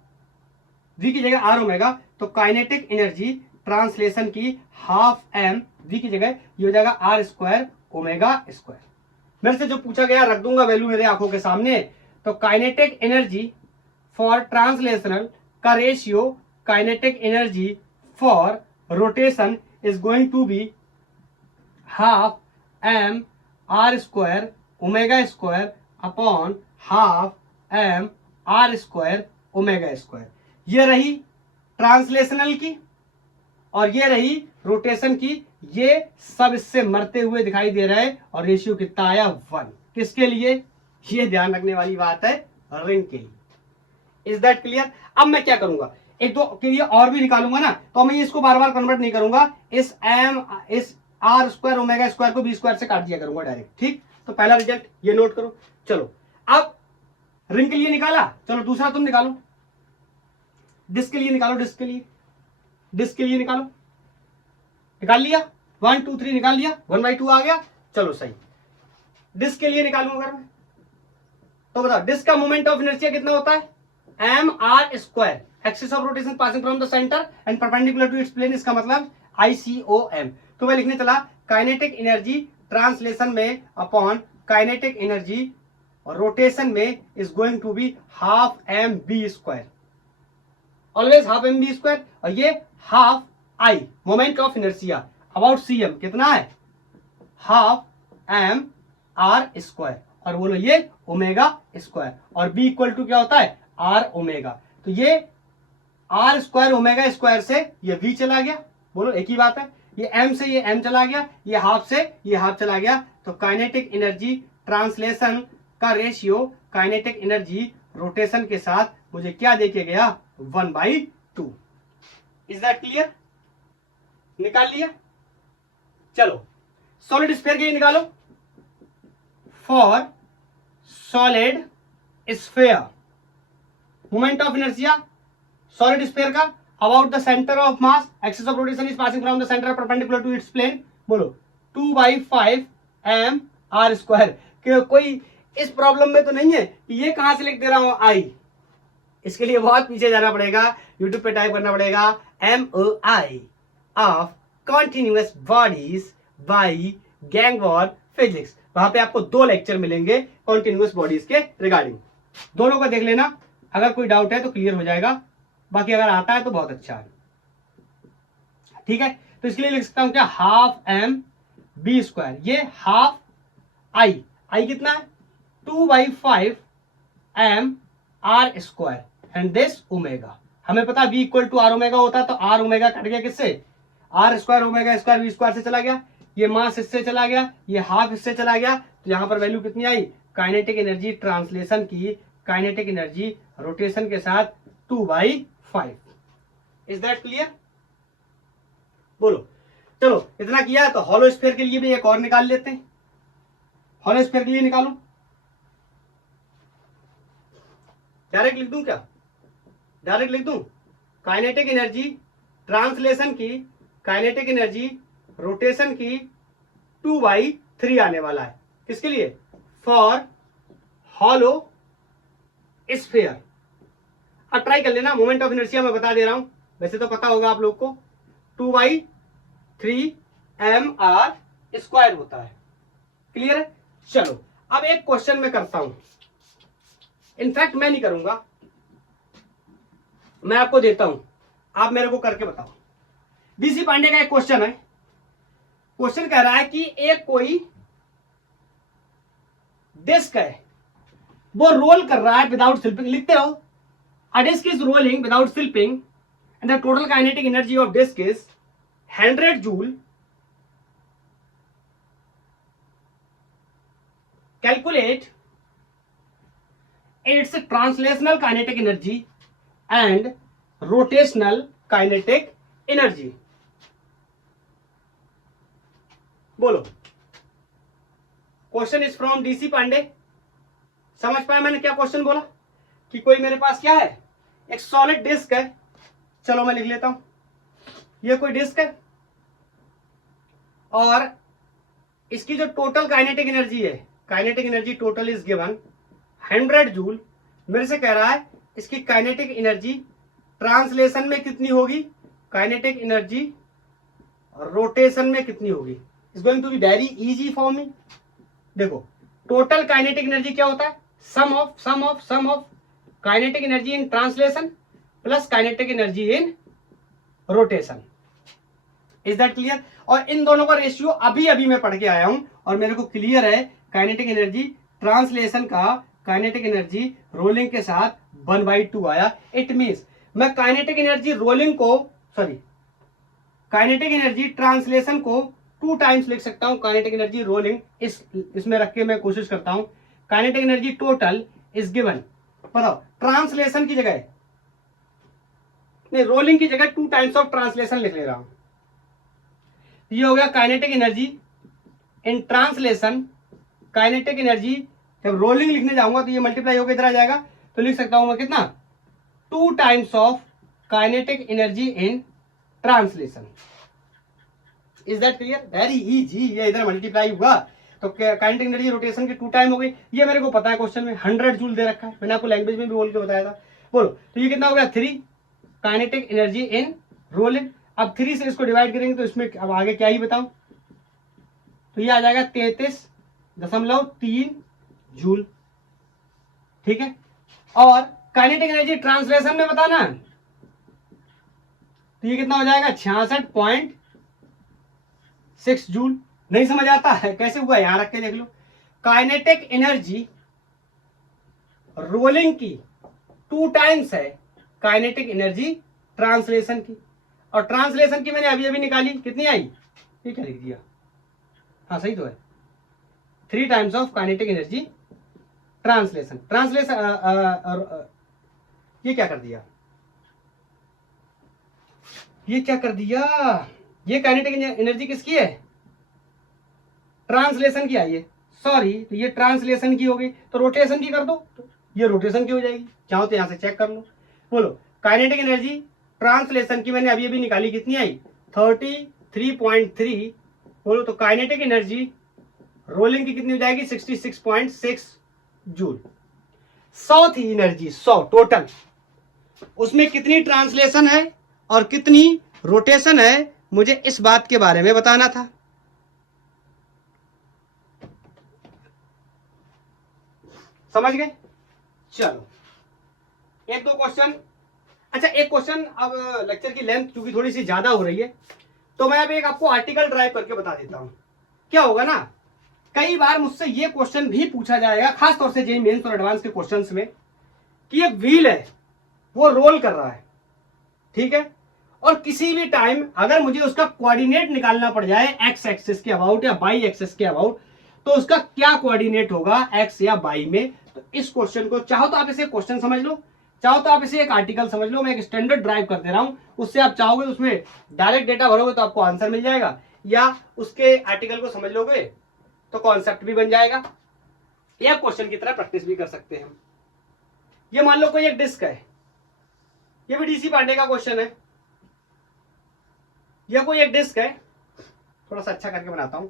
v की जगह आर ओमेगा, तो काइनेटिक एनर्जी ट्रांसलेशन की हाफ एम, v की जगह ये हो जाएगा आर स्क्वायर ओमेगा स्क्वायर। मेरे से जो पूछा गया रख दूंगा वैल्यू मेरे आंखों के सामने। तो काइनेटिक एनर्जी फॉर ट्रांसलेशनल का ratio kinetic energy for rotation is going to be half m r square omega square upon half m r square omega square. ये रही ट्रांसलेशनल की और ये रही रोटेशन की। ये सब इससे मरते हुए दिखाई दे रहा है और रेशियो कितना आया? 1। किसके लिए? ये ध्यान रखने वाली बात है, रिंग के लिए। Is that clear? अब मैं क्या करूंगा, एक दो के लिए और भी निकालूंगा ना, तो मैं इसको बार बार कन्वर्ट नहीं करूंगा, इस आर स्क्वायर ओमेगा स्क्वायर को बी स्क्वायर से काट दिया करूंगा डायरेक्ट। ठीक, तो पहला रिजल्ट ये नोट करो। चलो, अब रिंग के लिए निकाला, चलो दूसरा तुम निकालो। डिस्क के लिए निकालो, डिस्क के लिए, डिस्क के लिए निकालो। निकाल लिया? 1 2 3 निकाल लिया, 1/2 आ गया। चलो सही। डिस्क के लिए निकालूंगा अगर मैं, तो बताओ डिस्क का मोमेंट ऑफ इनर्शिया कितना होता है? M r square, axis of rotation passing from the centre and perpendicular to its plane, इसका मतलब ICOM। तो मैं लिखने चला काइनेटिक एनर्जी ट्रांसलेशन में अपॉन काइनेटिक एनर्जी और रोटेशन में is going to be half m b square, always half m b square. और ये half I moment of inertia about CM कितना है? हाफ एम आर स्क्वायर, और बोलो ये ओमेगा स्क्वायर, और बी इक्वल टू क्या होता है? R omega. तो ये आर स्क्वायर ओमेगा स्क्वायर से ये v चला गया, बोलो एक ही बात है। ये m से ये m चला गया, ये हाफ से ये हाफ चला गया। तो काइनेटिक एनर्जी ट्रांसलेशन का रेशियो काइनेटिक एनर्जी रोटेशन के साथ मुझे क्या देके गया? 1/2। Is that clear? निकाल लिया? चलो सॉलिड स्फीयर के लिए निकालो। For solid sphere moment of inertia solid sphere का about the centre of mass, axis of rotation is passing from the centre perpendicular to its plane. बोलो 2/5 एम आर स्क्वायर। कोई इस प्रॉब्लम में तो नहीं है कि ये कहां से लिख दे रहा हूं आई? इसके लिए बहुत पीछे जाना पड़ेगा, यूट्यूब पे टाइप करना पड़ेगा MOI of continuous bodies by gangwar physics. वहां पे आपको 2 लेक्चर मिलेंगे कॉन्टिन्यूअस बॉडीज के रिगार्डिंग, दोनों को देख लेना। अगर कोई डाउट है तो क्लियर हो जाएगा, बाकी अगर आता है तो बहुत अच्छा है। ठीक है, तो इसके लिए लिख सकता हूं क्या? हाफ एम बी स्क्वायर, ये हाफ आई, आई कितना है? 2/5 m r square and this omega. हमें पता v equal to are omega होता है, तो आर ओमेगा कट गया किससे? R square omega square v square से चला गया, ये मास इससे चला गया, ये हाफ इससे चला गया। तो यहां पर वैल्यू कितनी आई? काइनेटिक एनर्जी ट्रांसलेशन की काइनेटिक एनर्जी रोटेशन के साथ 2/5। Is that clear? बोलो। चलो इतना किया है तो हॉलो स्फीयर के लिए भी एक और निकाल लेते हैं। हॉलो स्फीयर के लिए निकालो, डायरेक्ट लिख दूं क्या? डायरेक्ट लिख दूं काइनेटिक एनर्जी ट्रांसलेशन की काइनेटिक एनर्जी रोटेशन की 2/3 आने वाला है। किसके लिए? For hollow sphere. अब ट्राई कर लेना, मोमेंट ऑफ इनर्शिया मैं बता दे रहा हूं, वैसे तो पता होगा आप लोग को, 2/3 mr² होता है। क्लियर है? चलो अब एक क्वेश्चन मैं करता हूं, इनफैक्ट मैं नहीं करूंगा, मैं आपको देता हूं, आप मेरे को करके बताओ। बीसी पांडे का एक क्वेश्चन है, क्वेश्चन कह रहा है कि एक कोई डिस्क है, वो रोल कर रहा है विदाउट स्लिपिंग, लिखते हो, a disc is rolling without slipping and the total kinetic energy of disc is 100 joule. Calculate its translational kinetic energy and rotational kinetic energy। बोलो, question is from DC Pandey. समझ पाया मैंने क्या क्वेश्चन बोला? कि कोई मेरे पास क्या है, एक सॉलिड डिस्क है, चलो मैं लिख लेता हूं, ये कोई डिस्क है और इसकी जो टोटल काइनेटिक एनर्जी है, kinetic energy total is given 100 joule. मेरे से कह रहा है इसकी काइनेटिक एनर्जी ट्रांसलेशन में कितनी होगी, काइनेटिक एनर्जी रोटेशन में कितनी होगी। Is going to be very easy for me. देखो टोटल काइनेटिक एनर्जी क्या होता है, sum of kinetic energy in translation plus kinetic energy in rotation. Is that clear? और इन दोनों का रेशियो अभी अभी मैं पढ़ के आया हूं और मेरे को क्लियर है, काइनेटिक एनर्जी ट्रांसलेशन का काइनेटिक एनर्जी रोलिंग के साथ 1/2 आया। इट मींस मैं काइनेटिक एनर्जी रोलिंग को, सॉरी काइनेटिक एनर्जी ट्रांसलेशन को 2 टाइम्स लिख सकता हूं, काइनेटिक एनर्जी रोलिंग इसमें रख के मैं कोशिश करता हूं। Kinetic energy total is given, बताओ ट्रांसलेशन की जगह नहीं, रोलिंग की जगह 2 टाइम्स ऑफ ट्रांसलेशन लिख ले रहा हूं। ये हो गया kinetic energy in translation, kinetic energy जब रोलिंग लिखने जाऊंगा तो ये मल्टीप्लाई होकर इधर आ जाएगा, तो लिख सकता हूं मैं कितना, 2 times of kinetic energy in translation. Is that clear? Very easy, ये इधर मल्टीप्लाई हुआ तो काइनेटिक एनर्जी रोटेशन की 2 टाइम हो गई। ये मेरे को पता है, क्वेश्चन में 100 जूल दे रखा है, मैंने आपको लैंग्वेज में भी बोल के बताया था। बोलो तो ये कितना हो गया, 3 काइनेटिक एनर्जी इन रोलिंग। अब 3 से इसको डिवाइड करेंगे तो इसमें अब आगे क्या ही बताऊं, तो ये आ जाएगा 33.3 जूल। ठीक है, और काइनेटिक एनर्जी ट्रांसलेशन में बताना, तो ये कितना हो जाएगा, 66.6 जूल। नहीं समझ आता है कैसे हुआ, यहां रख के देख लो। काइनेटिक एनर्जी रोलिंग की 2 टाइम्स है काइनेटिक एनर्जी ट्रांसलेशन की, और ट्रांसलेशन की मैंने अभी अभी निकाली, कितनी आई, ये क्या लिख दिया, हाँ सही तो है, 3 times of kinetic energy translation. ये क्या कर दिया, ये क्या कर दिया, ये काइनेटिक एनर्जी किसकी है, ट्रांसलेशन की आई है, सॉरी, तो ये ट्रांसलेशन की हो गई, तो रोटेशन की कर दो, तो ये रोटेशन की हो जाएगी, चाहो तो यहां से चेक कर लो। बोलो काइनेटिक एनर्जी ट्रांसलेशन की मैंने अभी अभी निकाली, कितनी आई, 33.3। बोलो तो काइनेटिक एनर्जी रोलिंग की कितनी हो जाएगी, 66.6 जूल। 100 थी एनर्जी, 100 टोटल, उसमें कितनी ट्रांसलेशन है और कितनी रोटेशन है, मुझे इस बात के बारे में बताना था। समझ गए? चलो एक दो क्वेश्चन, अच्छा एक क्वेश्चन, अब लेक्चर की लेंथ क्योंकि थोड़ी सी ज्यादा हो रही है तो मैं अब एक आपको आर्टिकल ड्राइव करके बता देता हूं। क्या होगा ना, कई बार मुझसे ये क्वेश्चन भी पूछा जाएगा, खासतौर से जेईई मेंस और एडवांस के क्वेश्चंस में, कि एक व्हील है वो रोल कर रहा है, ठीक है, और किसी भी टाइम अगर मुझे उसका कोऑर्डिनेट निकालना पड़ जाए एक्स एक्सिस के अबाउट या वाई एक्सिस के अबाउट, तो उसका क्या कोऑर्डिनेट होगा एक्स या वाई में। तो इस क्वेश्चन को चाहो तो आप इसे क्वेश्चन समझ लो, चाहो तो आप इसे एक आर्टिकल समझ लो, मैं एक स्टैंडर्ड ड्राइव कर दे रहा हूं, उससे आप चाहोगे उसमें डायरेक्ट डेटा भरोगे तो आपको आंसर मिल जाएगा, या उसके आर्टिकल को समझ लोगे तो कॉन्सेप्ट भी बन जाएगा, या क्वेश्चन की तरह प्रैक्टिस भी कर सकते हैं हम। ये मान लो कोई एक डिस्क है, ये भी डीसी पांडे का क्वेश्चन है, यह कोई एक डिस्क है, थोड़ा सा अच्छा करके बनाता हूं,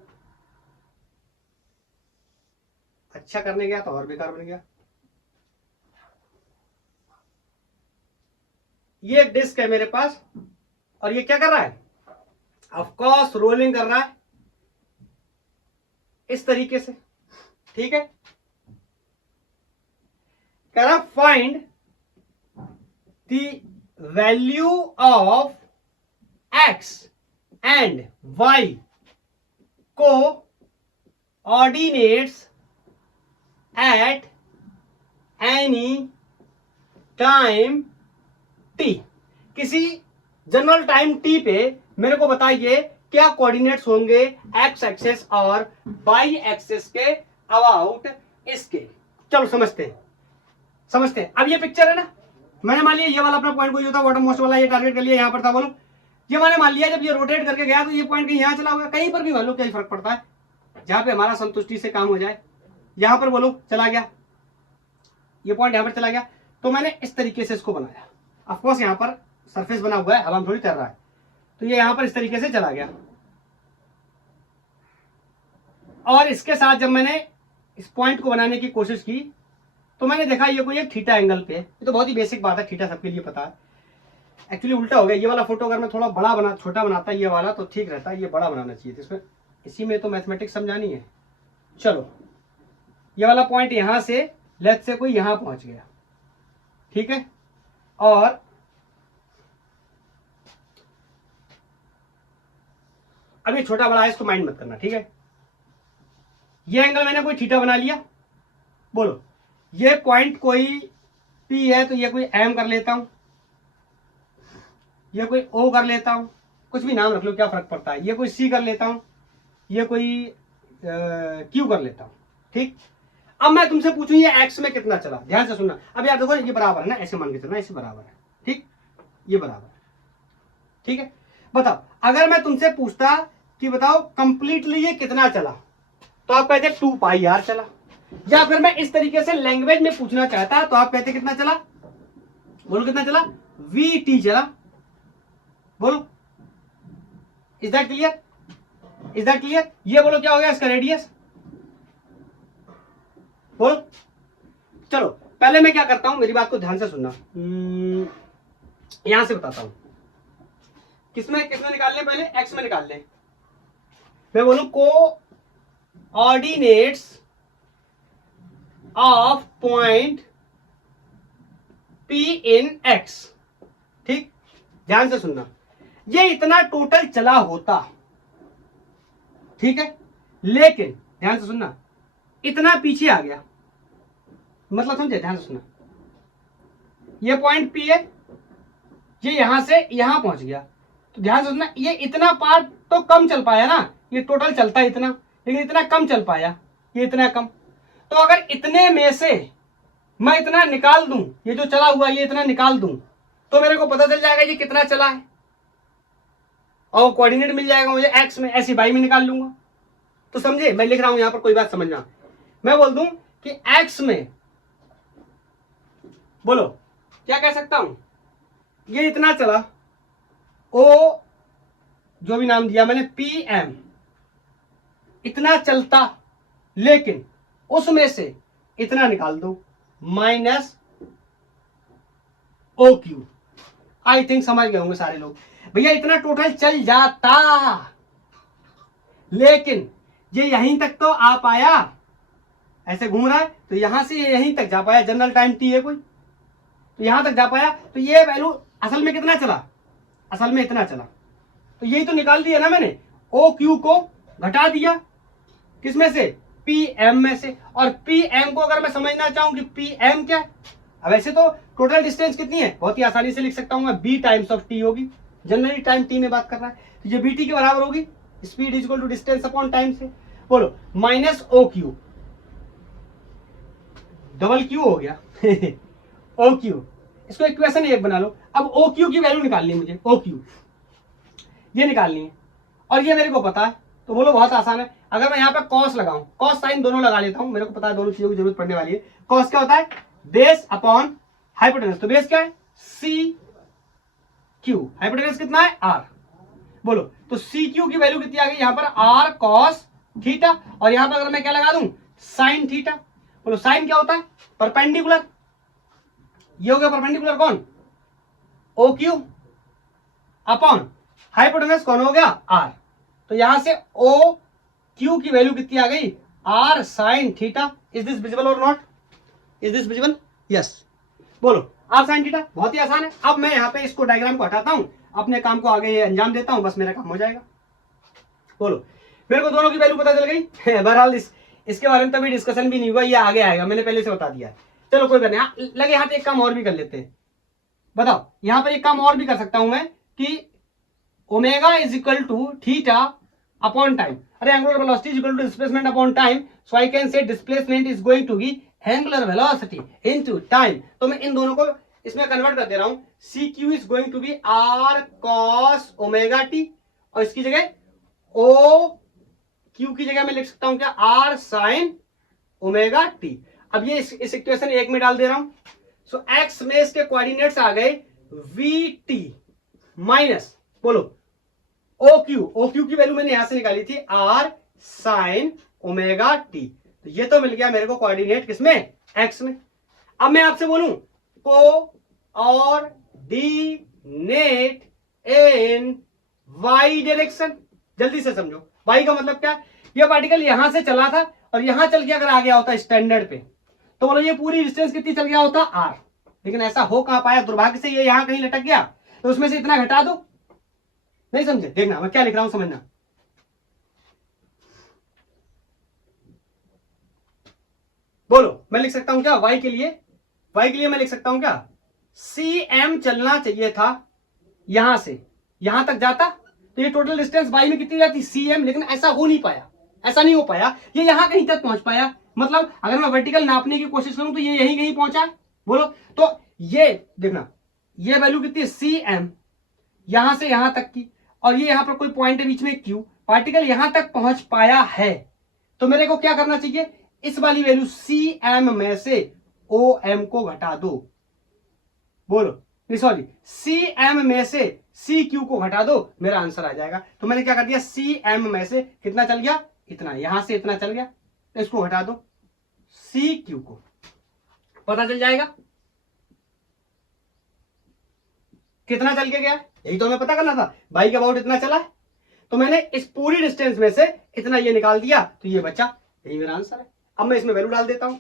अच्छा करने गया तो और बेकार बन गया। ये एक डिस्क है मेरे पास और ये क्या कर रहा है, ऑफ कोर्स रोलिंग कर रहा है इस तरीके से, ठीक है। कह रहा find the value of X and Y coordinates at any time T. किसी जनरल टाइम टी पे मेरे को बताइए क्या कोऑर्डिनेट्स होंगे एक्स एक्सेस और वाई एक्सेस के अबाउट इसके। चलो समझते हैं। अब ये पिक्चर है ना, मैंने मान लिया ये वाला अपना पॉइंट कोई जो था बॉटम मोस्ट वाला ये टारगेट कर लिया, यहां पर था। बोलो ये मैंने मान लिया जब ये रोटेट करके गया तो ये पॉइंट कहीं यहां चला होगा, कहीं पर भी मान लो क्या फर्क पड़ता है, जहां पे हमारा संतुष्टि से काम हो जाए। यहां पर बोलो चला गया, ये पॉइंट यहां पर चला गया, तो मैंने इस तरीके से इसको बनाया। ऑफकोर्स यहां पर सरफेस बना हुआ है, हवा में थोड़ी तैर रहा है, तो ये यहां पर इस तरीके से चला गया। और इसके साथ जब मैंने इस पॉइंट को बनाने की कोशिश की तो मैंने देखा ये कोई एक थीटा एंगल पे है। ये तो बहुत ही बेसिक बात है, थीटा सबके लिए पता है। एक्चुअली उल्टा हो गया, ये वाला फोटो अगर मैं थोड़ा बड़ा छोटा बनाता ये वाला तो ठीक रहता, ये बड़ा बनाना चाहिए था इसमें। इसी में तो मैथमेटिक्स समझानी है। चलो ये वाला पॉइंट यहां से लेट्स से कोई यहां पहुंच गया, ठीक है। और अब ये छोटा बड़ा है, इसको माइंड मत करना, ठीक है। ये एंगल मैंने कोई थीटा बना लिया। बोलो ये पॉइंट कोई P है तो ये कोई M कर लेता हूं, ये कोई O कर लेता हूं, कुछ भी नाम रख लो क्या फर्क पड़ता है। ये कोई C कर लेता हूं, ये कोई Q कर लेता हूं, ठीक। अब मैं तुमसे पूछूं ये X में कितना चला, ध्यान से सुनना। अब याद देखो ये बराबर है ना, ऐसे मान के चलना, ऐसे बराबर है, ठीक, ये बराबर है, ठीक है। बताओ अगर मैं तुमसे पूछता कि बताओ कंप्लीटली ये कितना चला, तो आप कहते 2 पाई आर चला। या फिर मैं इस तरीके से लैंग्वेज में पूछना चाहता तो आप कहते कितना चला, बोलो कितना चला, VT चला। बोलो is that clear, is that clear. ये बोलो क्या हो गया इसका रेडियस, बोलो। चलो पहले मैं क्या करता हूं, मेरी बात को ध्यान से सुनना, यहां से बताता हूं किसमें निकाल ले, पहले एक्स में निकाल ले। मैं बोलूं को ordinates of point P in X, ठीक, ध्यान से सुनना। ये इतना टोटल चला होता, ठीक है, लेकिन ध्यान से सुनना इतना पीछे आ गया, मतलब समझे, ध्यान से सुनना। ये पॉइंट P है, ये यहां से यहां पहुंच गया, तो ध्यान से सुनना ये इतना पार्ट तो कम चल पाया ना, ये टोटल चलता है इतना, लेकिन इतना कम चल पाया, ये इतना कम। तो अगर इतने में से मैं इतना निकाल दूं, ये जो चला हुआ ये इतना निकाल दूं, तो मेरे को पता चल जाएगा ये कितना चला है, और कोऑर्डिनेट मिल जाएगा मुझे एक्स में, ऐसी वाई में निकाल लूंगा। तो समझे मैं लिख रहा हूं यहां पर, कोई बात समझना। मैं बोल दूं कि एक्स में, बोलो क्या कह सकता हूं, ये इतना चला, ओ जो भी नाम दिया मैंने PM इतना चलता, लेकिन उसमें से इतना निकाल दो माइनस OQ। आई थिंक समझ गए होंगे सारे लोग। भैया इतना टोटल चल जाता, लेकिन ये यहीं तक तो आ पाया, ऐसे घूम रहा है तो यहां से ये यहीं तक जा पाया, जनरल टाइम T है कोई, तो यहां तक जा पाया। तो ये वैल्यू असल में कितना चला, असल में इतना चला, तो यही तो निकाल दिया ना मैंने, OQ को घटा दिया किसमें से, PM में से। और PM को अगर मैं समझना चाहूं कि PM क्या है, अब ऐसे तो टोटल डिस्टेंस कितनी है, बहुत ही आसानी से लिख सकता हूं मैं, B टाइम्स ऑफ T होगी, जनरली टाइम T में बात कर रहा है, तो ये BT के बराबर होगी, speed is equal to distance upon time से। बोलो माइनस OQ, डबल Q हो गया OQ, इसको इक्वेशन 1 बना लो। अब OQ की वैल्यू निकालनी है मुझे, OQ ये निकालनी है, और ये मेरे को पता है, तो बोलो बहुत आसान है। अगर मैं यहाँ पे कॉस लगाऊं, कॉस साइन दोनों लगा लेता हूं, मेरे को पता है दोनों चीजों की जरूरत पड़ने वाली है। कॉस क्या होता है, बेस अपॉन हाइपोटेनस, तो बेस क्या है CQ, हाइपोटेनस कितना है R। बोलो तो CQ की वैल्यू कितनी आ गई यहाँ पर, R cos थीटा, और यहाँ पर अगर मैं क्या लगा दूं, साइन थीटा। बोलो साइन क्या होता है, परपेंडिकुलर, ये हो गया परपेंडिकुलर कौन, ओ क्यू अपॉन हाइपोटेनस कौन हो गया आर। तो यहां से ओ क्यू की वैल्यू कितनी आ गई R sine theta. Is this visible और not? Is this visible? Yes. बोलो आर साइन थीटा, बहुत ही आसान है। अब मैं यहाँ पे इसको डायग्राम को हटाता हूं, अपने काम को आगे अंजाम देता हूं, बस मेरा काम हो जाएगा। बोलो मेरे को दोनों की वैल्यू पता चल गई। बहरहाल इसके बारे में तभी डिस्कशन भी नहीं हुआ, ये आगे आएगा, मैंने पहले से बता दिया है। चलो कोई बात नहीं, लगे हाथ एक काम और भी कर लेते हैं। बताओ यहां पर एक काम और भी कर सकता हूं मैं कि omega is equal to theta upon time. अरे angular velocity is equal to displacement upon time, so I can say displacement is going to be angular velocity into time. तो मैं इन दोनों को इसमें कन्वर्ट कर दे रहा हूं। C q is going to be r cos omega t, और इसकी जगह ओ क्यू की जगह मैं लिख सकता हूं क्या आर साइन ओमेगा टी। अब ये इस इक्वेशन 1 में डाल दे रहा हूं। सो एक्स में इसके कोऑर्डिनेट्स आ गए वी टी माइनस, बोलो ओ क्यू की वैल्यू मैंने यहां से निकाली थी आर साइन ओमेगा टी। तो ये तो मिल गया मेरे को कोऑर्डिनेट किसमें एक्स में। अब मैं आपसे बोलूं कोऑर्डिनेट इन वाई डायरेक्शन, जल्दी से समझो। वाई का मतलब क्या? ये पार्टिकल यहां से चला था और यहां चल के अगर आ गया होता स्टैंडर्ड पे, तो बोलो ये पूरी डिस्टेंस कितनी चल गया होता आर। लेकिन ऐसा हो कहां पाया, दुर्भाग्य से ये यहां कहीं लटक गया, तो उसमें से इतना घटा दो। नहीं समझे? देखना मैं क्या लिख रहा हूं, समझना। बोलो मैं लिख सकता हूं क्या y के लिए मैं लिख सकता हूं क्या cm चलना चाहिए था, यहां से यहां तक जाता, तो ये टोटल डिस्टेंस y में कितनी जाती cm। लेकिन ऐसा हो नहीं पाया, ऐसा नहीं हो पाया, ये यहां कहीं तक पहुंच पाया। मतलब अगर मैं वर्टिकल नापने की कोशिश करूं तो ये यहीं कहीं पहुंचा। बोलो तो ये देखना, ये वैल्यू कितनी है cm, यहां से यहां तक की, और ये यहां पर कोई पॉइंट है बीच में q, पार्टिकल यहां तक पहुंच पाया है। तो मेरे को क्या करना चाहिए, इस वाली वैल्यू cm में से om को घटा दो। बोलो सॉरी, cm में से cq को घटा दो, मेरा आंसर आ जाएगा। तो मैंने क्या कर दिया, cm में से कितना चल गया, इतना, यहां से इतना चल गया, तो इसको घटा दो, cq को पता चल जाएगा कितना चल के गया। यही तो हमें पता करना था, बाई के अबाउट इतना चला है, तो मैंने इस पूरी डिस्टेंस में से इतना ये निकाल दिया, तो ये बचा, यही मेरा आंसर है। अब मैं इसमें वैल्यू डाल देता हूं।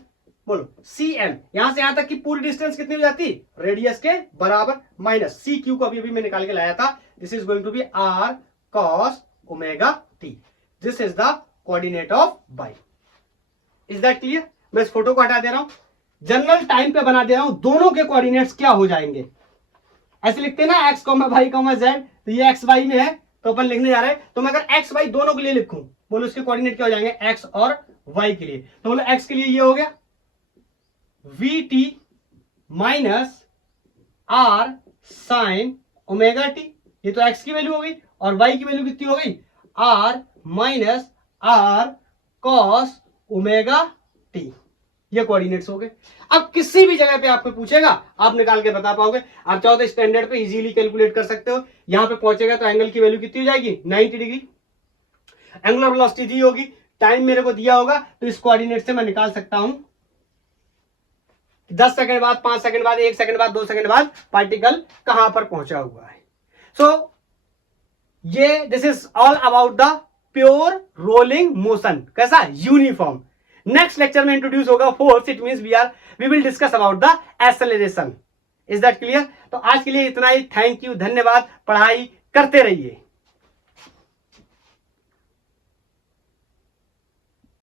बोलो cm, यहां से यहां तक की पूरी डिस्टेंस कितनी हो जाती, रेडियस के बराबर, माइनस cq को अभी मैं निकाल के लाया था, this is going to be r cos omega t, this is the coordinate of y। Is that clear? मैं इस फोटो को हटा दे रहा हूं, जनरल टाइम पे बना दे रहा हूं, दोनों के कोऑर्डिनेट्स क्या हो जाएंगे। ऐसे लिखते हैं ना x, y, z, तो ये x y में है, तो अपन लिखने जा रहे हैं। तो मैं अगर x y दोनों के लिए लिखूं, बोलो इसके कोऑर्डिनेट क्या हो जाएंगे, x और y के लिए। तो बोलो x के लिए ये हो गया vt minus r sign omega T, ये तो x की वैल्यू हो गई, और y की वैल्यू कितनी हो गई, r minus r cos omega T. ये कोऑर्डिनेट्स हो गए। अब किसी भी जगह पे आपको पूछेगा, आप निकाल के बता पाओगे। आप चाहो तो स्टैंडर्ड पे इजीली कैलकुलेट कर सकते हो। यहां पे पहुंचेगा तो एंगल की वैल्यू कितनी हो जाएगी, 90 डिग्री। एंगुलर वेलोसिटी दी होगी, टाइम मेरे को दिया होगा, तो इस कोऑर्डिनेट से मैं निकाल सकता हूं 10 सेकंड बाद, 5 सेकंड बाद, 1 सेकंड बाद, 2 सेकंड बाद पार्टिकल कहां पर पहुंचा हुआ है। सो ये this is all about the pure rolling motion. कैसा, यूनिफॉर्म। नेक्स्ट लेक्चर में इंट्रोड्यूस होगा force, it means we will discuss about the acceleration. Is that clear? तो आज के लिए इतना ही। थैंक यू, धन्यवाद। पढ़ाई करते रहिए।